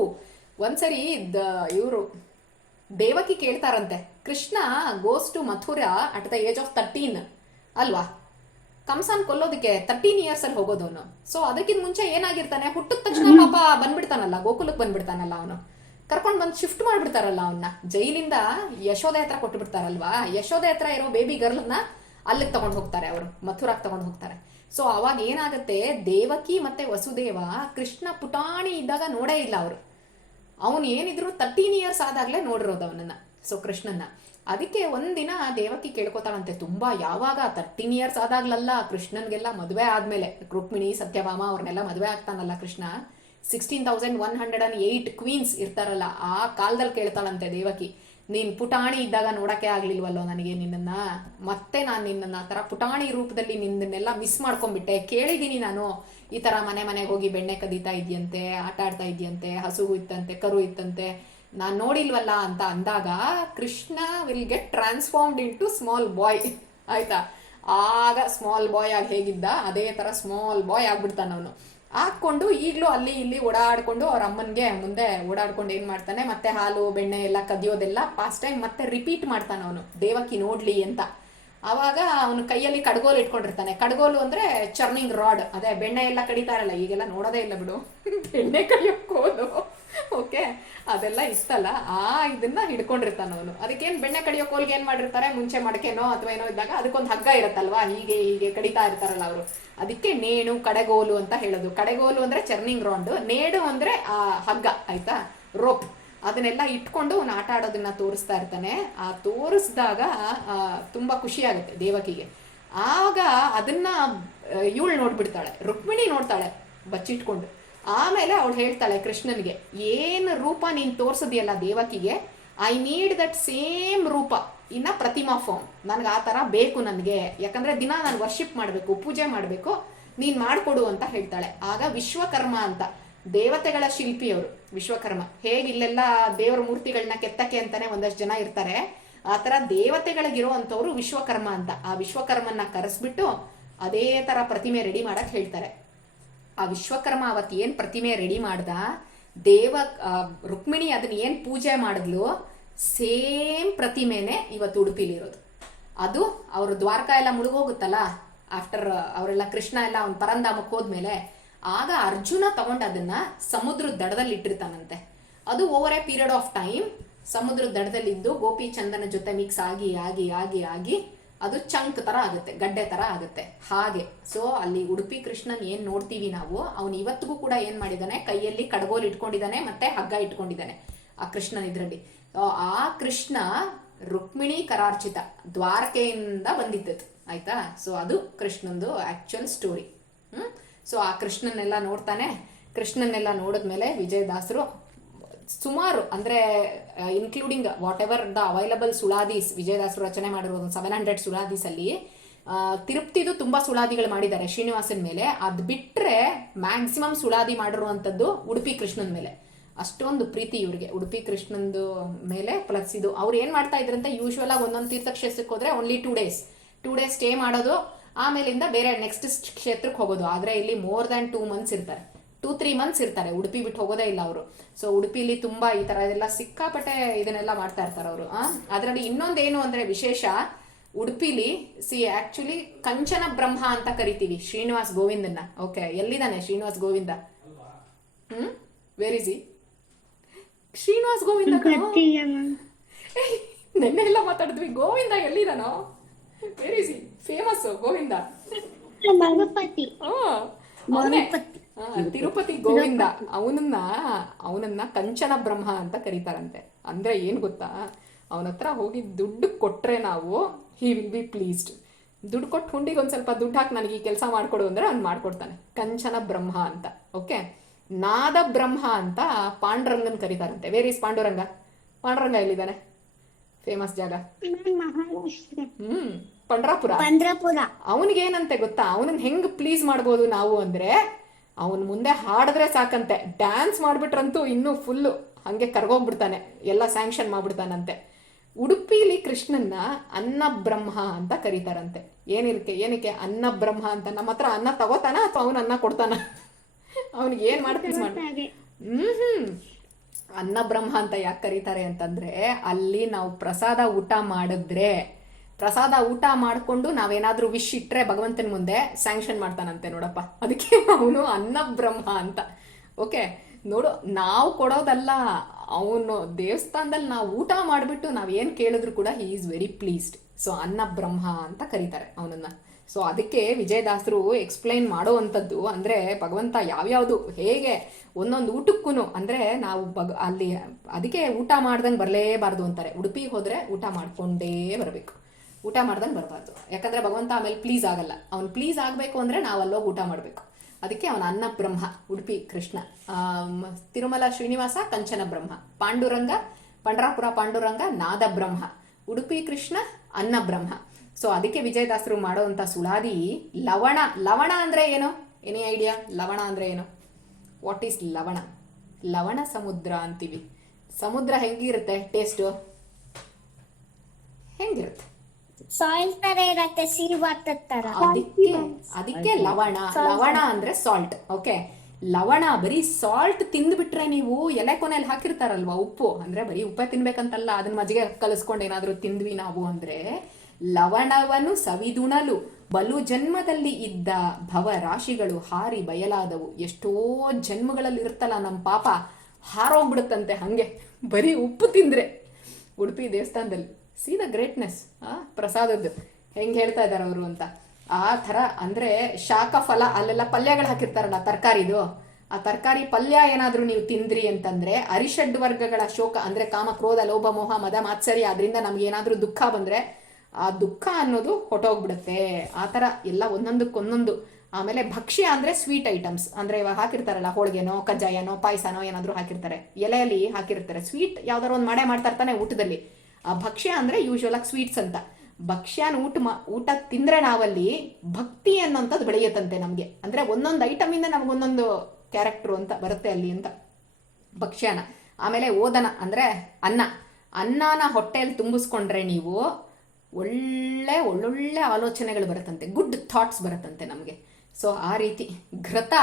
ಒಂದ್ಸರಿ ಇವರು ದೇವಕಿ ಕೇಳ್ತಾರಂತೆ, Krishna goes to Mathura at the age of 13 ಅಲ್ವಾ, ಕಂಸನ್ ಕೊಲ್ಲೋದಕ್ಕೆ 13 years ಅಲ್ಲಿ ಹೋಗೋದವನು. ಸೊ ಅದಕ್ಕಿಂತ ಮುಂಚೆ ಏನಾಗಿರ್ತಾನೆ, ಹುಟ್ಟಿದ ತಕ್ಷಣ ಪಾಪ ಬಂದ್ಬಿಡ್ತಾನಲ್ಲ, ಗೋಕುಲಕ್ಕೆ ಬಂದ್ಬಿಡ್ತಾನಲ್ಲ ಅವನು. ಕರ್ಕೊಂಡ್ ಬಂದು ಶಿಫ್ಟ್ ಮಾಡ್ಬಿಡ್ತಾರಲ್ಲ ಅವನ್ನ, ಜೈಲಿಂದ ಯಶೋದೆ ಹತ್ರ ಕೊಟ್ಟು ಬಿಡ್ತಾರಲ್ವಾ. ಯಶೋದೆ ಹತ್ರ ಇರೋ ಬೇಬಿ ಗರ್ಲ್ನ ಅಲ್ಲಿಗೆ ತಗೊಂಡು ಹೋಗ್ತಾರೆ, ಅವರು ಮಥುರಾಕ್ ತಗೊಂಡು ಹೋಗ್ತಾರೆ. ಸೊ ಅವಾಗ ಏನಾಗುತ್ತೆ, ದೇವಕಿ ಮತ್ತೆ ವಸುದೇವ ಕೃಷ್ಣ ಪುಟಾಣಿ ಇದ್ದಾಗ ನೋಡೇ ಇಲ್ಲ ಅವರು. ಅವನು ಏನಿದ್ರು 13 years ಆದಾಗ್ಲೇ ನೋಡಿರೋದು ಅವನನ್ನ, ಸೊ ಕೃಷ್ಣನ್ನ. ಅದಕ್ಕೆ ಒಂದಿನ ದೇವಕಿ ಕೇಳ್ಕೊತಾಳಂತೆ, ತುಂಬಾ ಯಾವಾಗ 13 years ಆದಾಗ್ಲಲ್ಲ, ಕೃಷ್ಣನ್ಗೆಲ್ಲ ಮದುವೆ ಆದ್ಮೇಲೆ, ರುಕ್ಮಿಣಿ ಸತ್ಯಭಾಮ ಅವ್ರನ್ನೆಲ್ಲ ಮದುವೆ ಆಗ್ತಾನಲ್ಲ ಕೃಷ್ಣ, 16,108 ಕ್ವೀನ್ಸ್ ಇರ್ತಾರಲ್ಲ, ಆ ಕಾಲದಲ್ಲಿ ಕೇಳ್ತಾಳಂತೆ ದೇವಕಿ, ನೀನ್ ಪುಟಾಣಿ ಇದ್ದಾಗ ನೋಡಕ್ಕೆ ಆಗ್ಲಿಲ್ವಲ್ಲೋ ನನಗೆ ನಿನ್ನನ್ನ, ಮತ್ತೆ ನಾನು ನಿನ್ನನ್ನ ಆ ತರ ಪುಟಾಣಿ ರೂಪದಲ್ಲಿ ನಿನ್ನನ್ನೆಲ್ಲ ಮಿಸ್ ಮಾಡ್ಕೊಂಡ್ಬಿಟ್ಟೆ. ಕೇಳಿದೀನಿ ನಾನು, ಈ ತರ ಮನೆಗೆ ಹೋಗಿ ಬೆಣ್ಣೆ ಕದೀತಾ ಇದ್ಯಂತೆ, ಆಟ ಆಡ್ತಾ ಇದ್ಯಂತೆ, ಹಸು ಇತ್ತಂತೆ, ಕರು ಇತ್ತಂತೆ, ನಾನ್ ನೋಡಿಲ್ವಲ್ಲ ಅಂತ ಅಂದಾಗ, Krishna will get transformed into small boy ಆಯ್ತಾ. ಆಗ ಸ್ಮಾಲ್ ಬಾಯ್ ಆಗಿ ಹೇಗಿದ್ದ ಅದೇ ತರ ಸ್ಮಾಲ್ ಬಾಯ್ ಆಗ್ಬಿಡ್ತಾನ ಅವನು. ಹಾಕೊಂಡು ಈಗಲೂ ಅಲ್ಲಿ ಇಲ್ಲಿ ಓಡಾಡ್ಕೊಂಡು ಅವ್ರ ಅಮ್ಮನ್ಗೆ ಮುಂದೆ ಓಡಾಡ್ಕೊಂಡು ಏನ್ ಮಾಡ್ತಾನೆ, ಮತ್ತೆ ಹಾಲು ಬೆಣ್ಣೆ ಎಲ್ಲ ಕದಿಯೋದೆಲ್ಲ ಪಾಸ್ಟ್ ಟೈಮ್ ಮತ್ತೆ ರಿಪೀಟ್ ಮಾಡ್ತಾನೆ ಅವನು, ದೇವಕಿ ನೋಡ್ಲಿ ಅಂತ. ಅವಾಗ ಅವನು ಕೈಯಲ್ಲಿ ಕಡ್ಗೋಲು ಇಟ್ಕೊಂಡಿರ್ತಾನೆ. ಕಡ್ಗೋಲು ಅಂದ್ರೆ ಚರ್ನಿಂಗ್ ರಾಡ್, ಅದೇ ಬೆಣ್ಣೆ ಎಲ್ಲ ಕಡಿತಾರಲ್ಲ, ಈಗೆಲ್ಲ ನೋಡೋದೇ ಇಲ್ಲ ಬಿಡು ಬೆಣ್ಣೆ ಕಡಿಯೋಕೋದು ಓಕೆ, ಅದೆಲ್ಲ ಇತ್ತಲ್ಲ, ಇದನ್ನ ಹಿಡ್ಕೊಂಡಿರ್ತಾನ ಅವನು. ಅದಕ್ಕೇನು ಬೆಣ್ಣೆ ಕಡಿಯೋ ಕೋಲ್ಗೆ ಏನು ಮಾಡಿರ್ತಾರೆ, ಮುಂಚೆ ಮಡಕೆನೋ ಅಥವಾ ಏನೋ ಇದ್ದಾಗ ಅದಕ್ಕೊಂದು ಹಗ್ಗ ಇರುತ್ತಲ್ವಾ, ಹೀಗೆ ಹೀಗೆ ಕಡಿತಾ ಇರ್ತಾರಲ್ಲ ಅವರು. ಅದಕ್ಕೆ ನೇಣು ಕಡೆಗೋಲು ಅಂತ ಹೇಳೋದು. ಕಡೆಗೋಲು ಅಂದ್ರೆ ಚರ್ನಿಂಗ್ ರಾಂಡ್, ನೇಣು ಅಂದ್ರೆ ಆ ಹಗ್ಗ, ಆಯ್ತಾ, ರೋಪ್. ಅದನ್ನೆಲ್ಲ ಇಟ್ಕೊಂಡು ಅವನು ಆಟ ಆಡೋದನ್ನ ತೋರಿಸ್ತಾ ಇರ್ತಾನೆ. ಆ ತೋರಿಸಿದಾಗ ತುಂಬಾ ಖುಷಿ ಆಗುತ್ತೆ ದೇವಕಿಗೆ. ಆಗ ಅದನ್ನ ಇವಳು ನೋಡ್ಬಿಡ್ತಾಳೆ, ರುಕ್ಮಿಣಿ ನೋಡ್ತಾಳೆ ಬಚ್ಚಿಟ್ಕೊಂಡು. ಆಮೇಲೆ ಅವಳು ಹೇಳ್ತಾಳೆ ಕೃಷ್ಣನ್ಗೆ, ಏನು ರೂಪ ನೀನು ತೋರಿಸಿದೆಯಲ್ಲ ದೇವಕಿಗೆ, ಐ ನೀಡ್ ದಟ್ ಸೇಮ್ ರೂಪ ಇನ್ನ ಪ್ರತಿಮಾ ಫಾರ್ಮ್. ನನಗೆ ಆ ಥರ ಬೇಕು ನನಗೆ, ಯಾಕಂದ್ರೆ ದಿನ ನಾನು ವರ್ಷಿಪ್ ಮಾಡಬೇಕು, ಪೂಜೆ ಮಾಡಬೇಕು, ನೀನು ಮಾಡಿಕೊಡು ಅಂತ ಹೇಳ್ತಾಳೆ. ಆಗ ವಿಶ್ವಕರ್ಮ ಅಂತ, ದೇವತೆಗಳ ಶಿಲ್ಪಿ ಅವರು ವಿಶ್ವಕರ್ಮ. ಹೇಗೆ ಇಲ್ಲೆಲ್ಲ ದೇವರ ಮೂರ್ತಿಗಳನ್ನ ಕೆತ್ತಕ್ಕೆ ಅಂತಾನೆ ಒಂದಷ್ಟು ಜನ ಇರ್ತಾರೆ, ಆ ಥರ ದೇವತೆಗಳಿಗಿರೋ ಅಂಥವ್ರು ವಿಶ್ವಕರ್ಮ ಅಂತ. ಆ ವಿಶ್ವಕರ್ಮನ್ನ ಕರೆಸ್ಬಿಟ್ಟು ಅದೇ ಥರ ಪ್ರತಿಮೆ ರೆಡಿ ಮಾಡಕ್ಕೆ ಹೇಳ್ತಾರೆ. ಆ ವಿಶ್ವಕರ್ಮ ಅವತ್ತು ಏನು ಪ್ರತಿಮೆ ರೆಡಿ ಮಾಡ್ದ, ರುಕ್ಮಿಣಿ ಅದನ್ನ ಏನು ಪೂಜೆ ಮಾಡಿದ್ಲು, ಸೇಮ್ ಪ್ರತಿಮೆನೆ ಇವತ್ತು ಉಡುಪಿಲಿರೋದು. ಅದು ಅವರು ದ್ವಾರಕಾ ಎಲ್ಲ ಮುಳುಗೋಗುತ್ತಲ್ಲ, ಆಫ್ಟರ್ ಅವರೆಲ್ಲ ಕೃಷ್ಣ ಎಲ್ಲ ಅವ್ನು ಪರಂಧಾಮಕ್ಕೆ ಹೋದ್ಮೇಲೆ, ಆಗ ಅರ್ಜುನ ತಗೊಂಡು ಅದನ್ನ ಸಮುದ್ರದ ದಡದಲ್ಲಿ ಇಟ್ಟಿರ್ತಾನಂತೆ. ಅದು over A period of time ಸಮುದ್ರದ ದಡದಲ್ಲಿದ್ದು ಗೋಪಿ ಚಂದನ ಜೊತೆ ಮಿಕ್ಸ್ ಆಗಿ ಆಗಿ ಆಗಿ ಆಗಿ ಅದು ಚಂಕ್ ತರ ಆಗುತ್ತೆ, ಗಡ್ಡೆ ತರ ಆಗುತ್ತೆ ಹಾಗೆ. ಸೊ ಅಲ್ಲಿ ಉಡುಪಿ ಕೃಷ್ಣನ್ ಏನ್ ನೋಡ್ತೀವಿ ನಾವು, ಅವನು ಇವತ್ತಿಗೂ ಕೂಡ ಏನ್ ಮಾಡಿದಾನೆ, ಕೈಯಲ್ಲಿ ಕಡಗೋಲು ಇಟ್ಕೊಂಡಿದ್ದಾನೆ, ಮತ್ತೆ ಹಗ್ಗ ಇಟ್ಕೊಂಡಿದ್ದಾನೆ ಆ ಕೃಷ್ಣನ್ ಇದ್ರಲ್ಲಿ. ಆ ಕೃಷ್ಣ ರುಕ್ಮಿಣಿ ಕರಾರ್ಚಿತ ದ್ವಾರಕೆಯಿಂದ ಬಂದಿದ್ದದು, ಆಯ್ತಾ. ಸೊ ಅದು ಕೃಷ್ಣಂದು ಆಕ್ಚುಯಲ್ ಸ್ಟೋರಿ. ಸೊ ಆ ಕೃಷ್ಣನ್ನೆಲ್ಲ ನೋಡ್ತಾನೆ. ಕೃಷ್ಣನ್ನೆಲ್ಲ ನೋಡಿದ್ಮೇಲೆ ವಿಜಯದಾಸರು ಸುಮಾರು, ಅಂದ್ರೆ including whatever the available ಸುಳಾದೀಸ್, ವಿಜಯದಾಸರು ರಚನೆ ಮಾಡಿರೋದು 700 ಸುಳಾದೀಸ್ ಅಲ್ಲಿ ತಿರುಪ್ತಿದು ತುಂಬಾ ಸುಳಾದಿಗಳು ಮಾಡಿದ್ದಾರೆ ಶ್ರೀನಿವಾಸನ್ ಮೇಲೆ. ಅದ್ ಬಿಟ್ರೆ ಮ್ಯಾಕ್ಸಿಮಮ್ ಸುಳಾದಿ ಮಾಡಿರುವಂತದ್ದು ಉಡುಪಿ ಕೃಷ್ಣನ್ ಮೇಲೆ. ಅಷ್ಟೊಂದು ಪ್ರೀತಿ ಇವ್ರಿಗೆ ಉಡುಪಿ ಕೃಷ್ಣಂದು ಮೇಲೆ. ಪ್ಲಸ್ ಇದು ಅವ್ರು ಏನ್ ಮಾಡ್ತಾ ಇದ್ರಂತ, ಯೂಶುವಲ್ ಆಗಿ ಒಂದೊಂದು ತೀರ್ಥಕ್ಷೇತ್ರಕ್ಕೆ ಹೋದ್ರೆ ಓನ್ಲಿ 2 days ಸ್ಟೇ ಮಾಡೋದು, ಆಮೇಲಿಂದ ಬೇರೆ ನೆಕ್ಸ್ಟ್ ಕ್ಷೇತ್ರಕ್ಕೆ ಹೋಗೋದು. ಆದ್ರೆ ಇಲ್ಲಿ ಮೋರ್ ದ್ಯಾನ್ 2 months ಇರ್ತಾರೆ, 2-3 months ಇರ್ತಾರೆ. ಉಡುಪಿ ಬಿಟ್ಟು ಹೋಗೋದೇ ಇಲ್ಲ ಅವರು. ಸೊ ಉಡುಪಿಲಿ ತುಂಬಾ ಈ ತರ ಎಲ್ಲ ಸಿಕ್ಕಾಪಟ್ಟೆ ಇದನ್ನೆಲ್ಲ ಮಾಡ್ತಾ ಇರ್ತಾರೆ ಅವರು. ಅದರಲ್ಲಿ ಇನ್ನೊಂದೇನು ಅಂದ್ರೆ ವಿಶೇಷ, ಉಡುಪಿಲಿ ಆಕ್ಚುಲಿ ಕಂಚನ ಬ್ರಹ್ಮ ಅಂತ ಕರಿತೀವಿ ಶ್ರೀನಿವಾಸ್ ಗೋವಿಂದನ್ನ. ಓಕೆ, ಎಲ್ಲಿದ್ದಾನೆ Srinivas Govinda? Where is he? Srinivas Govinda ನೆನ್ನೆ ಎಲ್ಲ ಮಾತಾಡಿದ್ವಿ. ಗೋವಿಂದ ಎಲ್ಲಿದಾನೋ? Where is he? Famous Govinda Tirupati Govinda. ಅವನನ್ನ ಕಂಚನ ಬ್ರಹ್ಮ ಅಂತ ಕರೀತಾರಂತೆ. ಅಂದ್ರೆ ಏನ್ ಗೊತ್ತಾ, ಅವನ ಹತ್ರ ಹೋಗಿ ದುಡ್ಡು ಕೊಟ್ರೆ ನಾವು, ಹಿ ವಿಲ್ ಬಿ ಪ್ಲೀಸ್ಡ್. ದುಡ್ಡು ಕೊಟ್ಟು ಹುಂಡಿಗೆ ಒಂದ್ ಸ್ವಲ್ಪ ದುಡ್ಡು ಹಾಕಿ ನನಗೆ ಈ ಕೆಲಸ ಮಾಡ್ಕೊಡು ಅಂದ್ರೆ ಅವ್ನು ಮಾಡ್ಕೊಡ್ತಾನೆ. ಕಂಚನ ಬ್ರಹ್ಮ ಅಂತ. ಓಕೆ, ನಾದ ಬ್ರಹ್ಮ ಅಂತ ಪಾಂಡುರಂಗನ್ ಕರೀತಾರಂತೆ. Where is Panduranga? ಪಾಂಡುರಂಗ ಎಲ್ಲಿದ್ದಾನೆ? ಫೇಮಸ್ ಜಾಗ ಪಂಡ್ರಾಪುರ. ಅವನಿಗೇನಂತೆ ಗೊತ್ತಾ, ಅವನನ್ನ ಹೆಂಗ್ ಪ್ಲೀಸ್ ಮಾಡ್ಬೋದು ನಾವು ಅಂದ್ರೆ, ಅವನ್ ಮುಂದೆ ಹಾಡಿದ್ರೆ ಸಾಕಂತೆ, ಡ್ಯಾನ್ಸ್ ಮಾಡ್ಬಿಟ್ರಂತೂ ಇನ್ನೂ ಫುಲ್ಲು ಹಂಗೆ ಕರ್ಗೋಗ್ಬಿಡ್ತಾನೆ, ಎಲ್ಲ ಸ್ಯಾಂಕ್ಷನ್ ಮಾಡ್ಬಿಡ್ತಾನಂತೆ. ಉಡುಪಿಲಿ ಕೃಷ್ಣನ್ನ ಅನ್ನ ಬ್ರಹ್ಮ ಅಂತ ಕರೀತಾರಂತೆ. ಏನಕ್ಕೆ ಅನ್ನ ಬ್ರಹ್ಮ ಅಂತ? ನಮ್ಮ ಹತ್ರ ಅನ್ನ ತಗೋತಾನ ಅಥವಾ ಅವನ ಅನ್ನ ಕೊಡ್ತಾನ? ಅವನಿಗೆ ಏನ್ ಮಾಡ್ತೀವಿ ಅನ್ನ ಬ್ರಹ್ಮ ಅಂತ ಯಾಕೆ ಕರೀತಾರೆ ಅಂತಂದ್ರೆ, ಅಲ್ಲಿ ನಾವು ಪ್ರಸಾದ ಊಟ ಮಾಡಿಕೊಂಡು ನಾವೇನಾದ್ರೂ ವಿಶ್ ಇಟ್ರೆ ಭಗವಂತನ ಮುಂದೆ ಸ್ಯಾಂಕ್ಷನ್ ಮಾಡ್ತಾನಂತೆ ನೋಡಪ್ಪ. ಅದಕ್ಕೆ ಅವನು ಅನ್ನ ಬ್ರಹ್ಮ ಅಂತ. ಓಕೆ, ನೋಡು, ನಾವು ಕೊಡೋದಲ್ಲ, ಅವನು ದೇವಸ್ಥಾನದಲ್ಲಿ ನಾವು ಊಟ ಮಾಡಿಬಿಟ್ಟು ನಾವೇನು ಕೇಳಿದ್ರು ಕೂಡ he is very pleased. So ಅನ್ನ ಬ್ರಹ್ಮ ಅಂತ ಕರೀತಾರೆ ಅವನನ್ನ. ಸೊ ಅದಕ್ಕೆ ವಿಜಯದಾಸರು ಎಕ್ಸ್ಪ್ಲೈನ್ ಮಾಡೋ ಅಂಥದ್ದು ಅಂದರೆ, ಭಗವಂತ ಯಾವ್ಯಾವುದು ಹೇಗೆ ಒಂದೊಂದು ಊಟಕ್ಕೂ ಅಂದರೆ ನಾವು ಅಲ್ಲಿ ಅದಕ್ಕೆ ಊಟ ಮಾಡ್ದಂಗೆ ಬರಲೇಬಾರ್ದು ಅಂತಾರೆ. ಉಡುಪಿಗೆ ಹೋದರೆ ಊಟ ಮಾಡ್ಕೊಂಡೇ ಬರಬೇಕು, ಊಟ ಮಾಡ್ದಂಗೆ ಬರಬಾರ್ದು. ಯಾಕಂದರೆ ಭಗವಂತ ಆಮೇಲೆ ಪ್ಲೀಸ್ ಆಗಲ್ಲ. ಅವ್ನು ಪ್ಲೀಸ್ ಆಗಬೇಕು ಅಂದರೆ ನಾವು ಅಲ್ಲೋಗಿ ಊಟ ಮಾಡಬೇಕು. ಅದಕ್ಕೆ ಅವನ ಅನ್ನ ಬ್ರಹ್ಮ. ಉಡುಪಿ ಕೃಷ್ಣ, ತಿರುಮಲ ಶ್ರೀನಿವಾಸ ಕಂಚನ ಬ್ರಹ್ಮ, ಪಾಂಡುರಂಗ ಪಂಡ್ರಾಪುರ ಪಾಂಡುರಂಗ ನಾದ ಬ್ರಹ್ಮ, ಉಡುಪಿ ಕೃಷ್ಣ ಅನ್ನ ಬ್ರಹ್ಮ. ಸೊ ಅದಕ್ಕೆ ವಿಜಯದಾಸರು ಮಾಡೋವಂಥ ಸುಳಾದಿ ಲವಣ. ಲವಣ ಅಂದ್ರೆ ಏನು? Any idea? ಲವಣ ಅಂದ್ರೆ ಏನು? ವಾಟ್ ಈಸ್ ಲವಣ? ಲವಣ ಸಮುದ್ರ ಅಂತೀವಿ. ಸಮುದ್ರ ಹೆಂಗಿರುತ್ತೆ ಟೇಸ್ಟು? ಹೆಂಗಿರುತ್ತೆ? ಸಾಲ್ಟ್ ತರ ಇರತ್ತೆ, ಸಿಹಿ ತರ. ಅದಕ್ಕೆ ಲವಣ. ಲವಣ ಅಂದ್ರೆ ಸಾಲ್ಟ್. ಓಕೆ, ಲವಣ ಬರೀ ಸಾಲ್ಟ್ ತಿಂದ್ಬಿಟ್ರೆ ನೀವು, ಎಲೆ ಕೊನೆಯಲ್ಲಿ ಹಾಕಿರ್ತಾರಲ್ವಾ ಉಪ್ಪು, ಅಂದ್ರೆ ಬರೀ ಉಪ್ಪೇ ತಿನ್ಬೇಕಂತಲ್ಲ, ಅದನ್ನ ಮಜ್ಜಿಗೆ ಕಲಿಸ್ಕೊಂಡು ಏನಾದ್ರೂ ತಿಂದ್ವಿ ನಾವು ಅಂದ್ರೆ, ಲವಣವನ್ನು ಸವಿದುಣಲು ಬಲು ಜನ್ಮದಲ್ಲಿ ಇದ್ದ ಭವ ರಾಶಿಗಳು ಹಾರಿ ಬಯಲಾದವು. ಎಷ್ಟೋ ಜನ್ಮಗಳಲ್ಲಿ ಇರುತ್ತಲ್ಲ ನಮ್ಮ ಪಾಪ, ಹಾರೋಗ್ಬಿಡುತ್ತಂತೆ ಹಾಗೆ ಬರೀ ಉಪ್ಪು ತಿಂದರೆ ಉಡುಪಿ ದೇವಸ್ಥಾನದಲ್ಲಿ. ಸಿ ದ ಗ್ರೇಟ್ನೆಸ್ ಪ್ರಸಾದದ್ದು ಹೆಂಗೆ ಹೇಳ್ತಾ ಇದ್ದಾರೆ ಅವರು ಅಂತ. ಆ ಥರ ಅಂದರೆ ಶಾಖ ಫಲ ಅಲ್ಲೆಲ್ಲ ಪಲ್ಯಗಳು ಹಾಕಿರ್ತಾರಲ್ಲ ತರಕಾರಿದು, ಆ ತರಕಾರಿ ಪಲ್ಯ ಏನಾದರೂ ನೀವು ತಿಂದ್ರಿ ಅಂತಂದರೆ ಅರಿಷಡ್ ವರ್ಗಗಳ ಶೋಕ ಅಂದರೆ ಕಾಮ, ಕ್ರೋಧ, ಲೋಭ, ಮೋಹ, ಮದ, ಮಾತ್ಸರ್ಯ ಅದರಿಂದ ನಮ್ಗೆ ಏನಾದರೂ ದುಃಖ ಬಂದರೆ ಆ ದುಃಖ ಅನ್ನೋದು ಹೊಟ್ಟೋಗ್ಬಿಡುತ್ತೆ. ಆ ಥರ ಎಲ್ಲ ಒಂದೊಂದಕ್ಕೊಂದೊಂದು. ಆಮೇಲೆ ಭಕ್ಷ್ಯ ಅಂದರೆ ಸ್ವೀಟ್ ಐಟಮ್ಸ್, ಅಂದರೆ ಇವಾಗ ಹಾಕಿರ್ತಾರಲ್ಲ ಹೋಳಿಗೆನೋ ಕಜ್ಜಾಯನೋ ಪಾಯಸನೋ ಏನಾದರೂ ಹಾಕಿರ್ತಾರೆ, ಎಲೆಯಲ್ಲಿ ಹಾಕಿರ್ತಾರೆ ಸ್ವೀಟ್, ಯಾವ್ದಾರು ಒಂದು ಮಾಡ್ತಾ ಇರ್ತಾನೆ ಊಟದಲ್ಲಿ. ಆ ಭಕ್ಷ್ಯ ಅಂದರೆ ಯೂಶ್ವಲ್ ಆಗಿ ಸ್ವೀಟ್ಸ್ ಅಂತ. ಭಕ್ಷ್ಯನ ಊಟ ತಿಂದರೆ ನಾವಲ್ಲಿ ಭಕ್ತಿ ಅನ್ನೋಂಥದ್ದು ಬೆಳೆಯುತ್ತಂತೆ ನಮಗೆ. ಅಂದರೆ ಒಂದೊಂದು ಐಟಮಿಂದ ನಮಗೊಂದೊಂದು ಕ್ಯಾರೆಕ್ಟ್ರು ಅಂತ ಬರುತ್ತೆ ಅಲ್ಲಿ ಅಂತ ಭಕ್ಷ್ಯನ. ಆಮೇಲೆ ಓದನ ಅಂದರೆ ಅನ್ನನ ಹೊಟ್ಟೆಯಲ್ಲಿ ತುಂಬಿಸ್ಕೊಂಡ್ರೆ ನೀವು ಒಳ್ಳೊಳ್ಳೆ ಆಲೋಚನೆಗಳು ಬರುತ್ತಂತೆ, ಗುಡ್ ಥಾಟ್ಸ್ ಬರುತ್ತಂತೆ ನಮಗೆ. ಸೊ ಆ ರೀತಿ ಘೃತ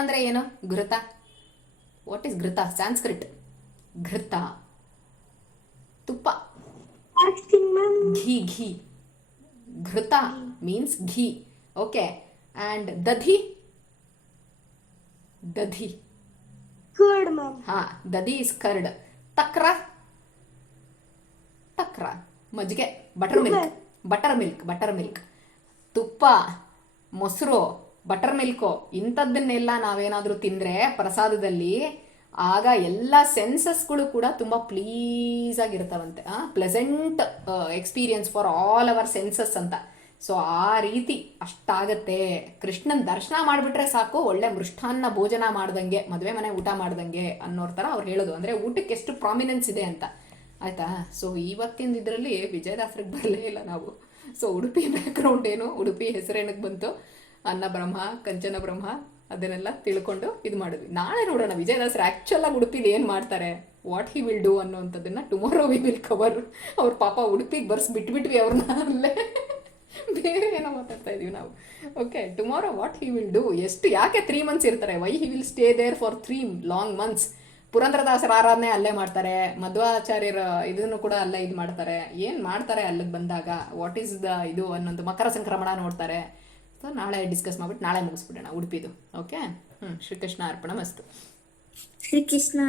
ಅಂದರೆ ಏನು? ಘೃತ, ವಾಟ್ ಈಸ್ ಘೃತ? ಸಾಂಸ್ಕ್ರಿಟ್ ಘೃತ ತುಪ್ಪ, ಘೀ. ಘೃತ ಮೀನ್ಸ್ ಘೀ. ಓಕೆ. ಆ್ಯಂಡ್ ದಧಿ ಹಾ, ದಧಿ ಇಸ್ ಕರ್ಡ್. ತಕ್ರ ಮಜ್ಜಿಗೆ, ಬಟರ್ ಮಿಲ್ಕ್. ತುಪ್ಪ, ಮೊಸರು, ಬಟರ್ ಮಿಲ್ಕು ಇಂಥದ್ದನ್ನೆಲ್ಲ ನಾವೇನಾದರೂ ತಿಂದರೆ ಪ್ರಸಾದದಲ್ಲಿ ಆಗ ಎಲ್ಲ ಸೆನ್ಸಸ್ಗಳು ಕೂಡ ತುಂಬ ಪ್ಲೀಸ್ ಆಗಿರ್ತಾವಂತೆ. Pleasant experience for all our senses ಅಂತ. ಸೊ ಆ ರೀತಿ ಅಷ್ಟಾಗತ್ತೆ. ಕೃಷ್ಣನ ದರ್ಶನ ಮಾಡಿಬಿಟ್ರೆ ಸಾಕು, ಒಳ್ಳೆ ಮೃಷ್ಟಾನ್ನ ಭೋಜನ ಮಾಡ್ದಂಗೆ, ಮದುವೆ ಮನೆ ಊಟ ಮಾಡ್ದಂಗೆ ಅನ್ನೋರ್ ಥರ ಅವ್ರು ಹೇಳೋದು. ಅಂದರೆ ಊಟಕ್ಕೆ ಎಷ್ಟು ಪ್ರಾಮಿನೆನ್ಸ್ ಇದೆ ಅಂತ, ಆಯಿತಾ. ಸೊ ಇವತ್ತಿನ ಇದರಲ್ಲಿ ವಿಜಯದಾಸರಿಗೆ ಬರಲೇ ಇಲ್ಲ ನಾವು. ಸೊ ಉಡುಪಿ ಬ್ಯಾಕ್ಗ್ರೌಂಡ್ ಏನು, ಉಡುಪಿ ಹೆಸರೇನಕ್ಕೆ ಬಂತು, ಅನ್ನ ಬ್ರಹ್ಮ, ಕಂಚನ ಬ್ರಹ್ಮ, ಅದನ್ನೆಲ್ಲ ತಿಳ್ಕೊಂಡು ಇದು ಮಾಡಿದ್ವಿ. ನಾಳೆ ನೋಡೋಣ ವಿಜಯದಾಸರು ಆ್ಯಕ್ಚುಲಾಗಿ ಉಡುಪಿಲಿ ಏನು ಮಾಡ್ತಾರೆ, ವಾಟ್ ಹಿ ವಿಲ್ ಡೂ ಅನ್ನೋವಂಥದ್ದನ್ನು ಟುಮಾರೋ ವಿ ವಿಲ್ ಕವರ್. ಅವ್ರ ಪಾಪ ಉಡುಪಿಗೆ ಬಿಟ್ಬಿಟ್ವಿ ಅವ್ರನ್ನ, ಅಲ್ಲೇ ಬೇರೆ ಏನೋ ಮಾತಾಡ್ತಾ ಇದೀವಿ ನಾವು. Okay, tomorrow what he will do. ಯಾಕೆ 3 months ಇರ್ತಾರೆ, why he will stay there for 3 long months. ಪುರಂದರದಾಸರ ಆರಾಧನೆ ಅಲ್ಲೇ ಮಾಡ್ತಾರೆ, ಮಧ್ವಾಚಾರ್ಯರ ಇದನ್ನು ಕೂಡ ಅಲ್ಲೇ ಇದು ಮಾಡ್ತಾರೆ. ಏನು ಮಾಡ್ತಾರೆ ಅಲ್ಲಿಗೆ ಬಂದಾಗ, ವಾಟ್ ಈಸ್ ದ ಇದು ಅನ್ನೋದು, ಮಕರ ಸಂಕ್ರಮಣ ನೋಡ್ತಾರೆ. ಸೊ ನಾಳೆ ಡಿಸ್ಕಸ್ ಮಾಡಿಬಿಟ್ಟು ನಾಳೆ ಮುಗಿಸ್ಬಿಡೋಣ ಉಡುಪಿದು. ಓಕೆ. ಶ್ರೀಕೃಷ್ಣ ಅರ್ಪಣ ಮಸ್ತು. ಶ್ರೀಕೃಷ್ಣ